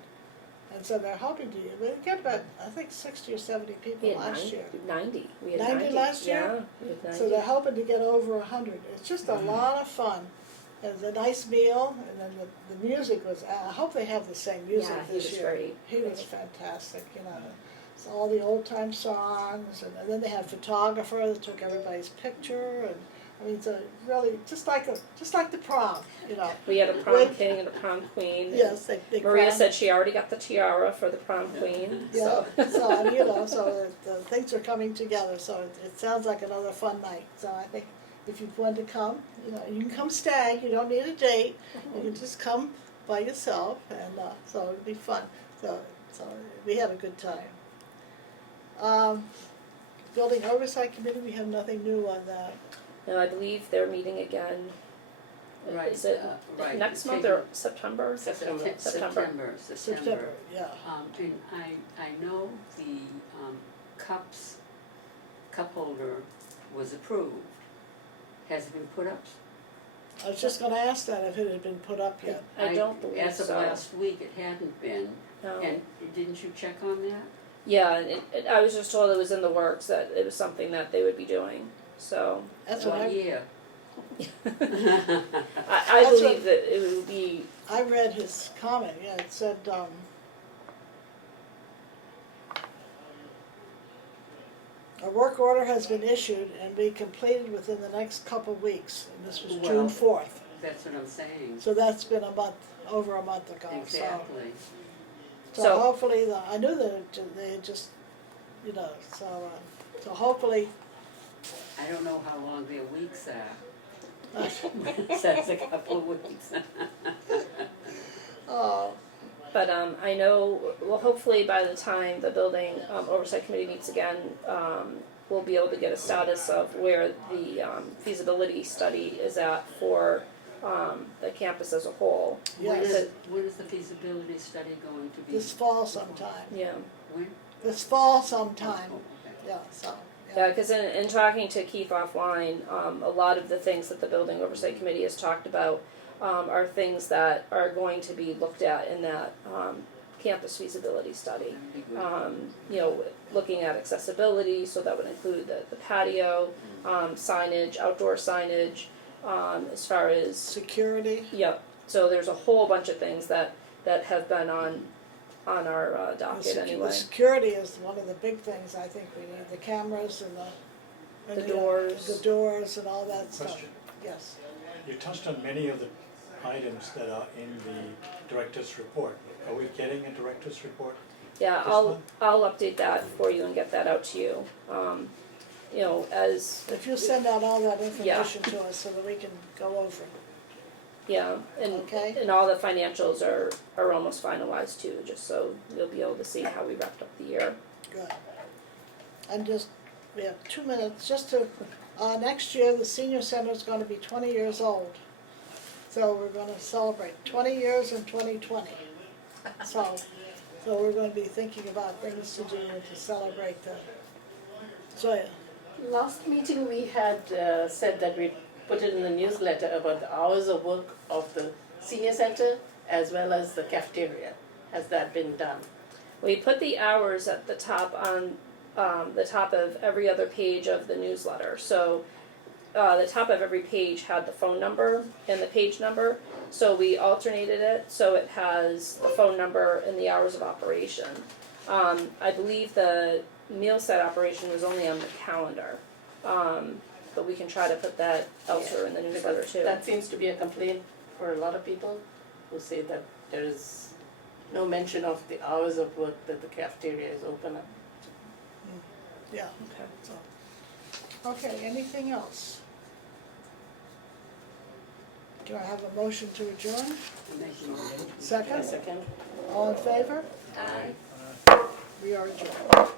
And so they're hoping to, we get about, I think, 60 or 70 We people had last year. 90. We had 90 last year? Yeah, we had 90. So they're hoping to get over 100. It's just a lot of fun. It was a nice meal, and then the music was, I hope they have the same music Yeah, he this was year. great. He was fantastic, It's all the old time songs, and then they had a photographer that took everybody's picture, and I mean, so really, just like the prom, We had a prom With- king and a prom queen. Yes, they Maria crowned- said she already got the tiara for the prom queen. Yeah, So. so the things are coming together, so it sounds like another fun night. So I think if you want to come, you can come stag, you don't need a date, you can just come by yourself, and so it'll be fun. So we had a good time. Building Oversight Committee, we have nothing new on that. No, I believe they're meeting again. Right, Is it right, next it's month taking- or September? September. September, yeah. And I know the cup holder was approved. Has it been put up? I was just gonna ask that if it had been put up yet. I don't believe As of so. last week, it hadn't been. No. And didn't you check on that? Yeah, and I was just told it was in the works, that it was something that they would be doing, so. That's what What year? I That's believe what- that it would be, I read his comment, yeah, it said, A work order has been issued and be completed within the next couple of weeks, and this was June Well- 4th. That's what I'm saying. So that's been over a month ago, Exactly. so hopefully, I knew that they had just, so hopefully, I don't know how long their weeks are. Says a couple of weeks. But I know, well, hopefully by the time the building oversight committee meets again, we'll be able to get a status of where the feasibility study is at for the campus as a whole. yes, When is the feasibility study going to be? this fall sometime, Yeah. When? this fall sometime, Oh, okay. yeah, so, Yeah, because in talking to Keith offline, a lot of the things that the building oversight committee has talked about are things that are going to be looked at in that campus feasibility study. Looking at accessibility, so that would include the patio, signage, outdoor signage, as far as, security, yep. So there's a whole bunch of things that have been on our docket anyway. the security is one of the big things I think we need, the cameras and The doors. the doors and all that stuff, Question. yes. You touched on many of the items that are in the director's report. Are we getting a director's report? Yeah, This I'll one? update that for you and get that out to you. As If you send out all that information to us so that we can go over it, yeah, and Okay. and all the financials are almost finalized too, just so you'll be able to see how we wrapped up the year. good. And we have 2 minutes, just to, next year, the senior center is gonna be 20 years old. So we're gonna celebrate 20 years in 2020. So we're gonna be thinking about things to do to celebrate that. So, yeah. Last meeting, we had said that we'd put it in the newsletter about the hours of work of the senior center as well as the cafeteria. Has that been done? We put the hours at the top on the top of every other page of the newsletter. So the top of every page had the phone number and the page number. So we alternated it so it has the phone number and the hours of operation. I believe the meal set operation was only on the calendar. But we can try to put that elsewhere in the newsletter Because too. that seems to be a complaint for a lot of people who say that there is no mention of the hours of work that the cafeteria is open at. Yeah, Okay. so, okay, anything else? Do I have a motion to adjourn? I'm making a motion. Second? Second. All in favor? Aye. We are adjourned.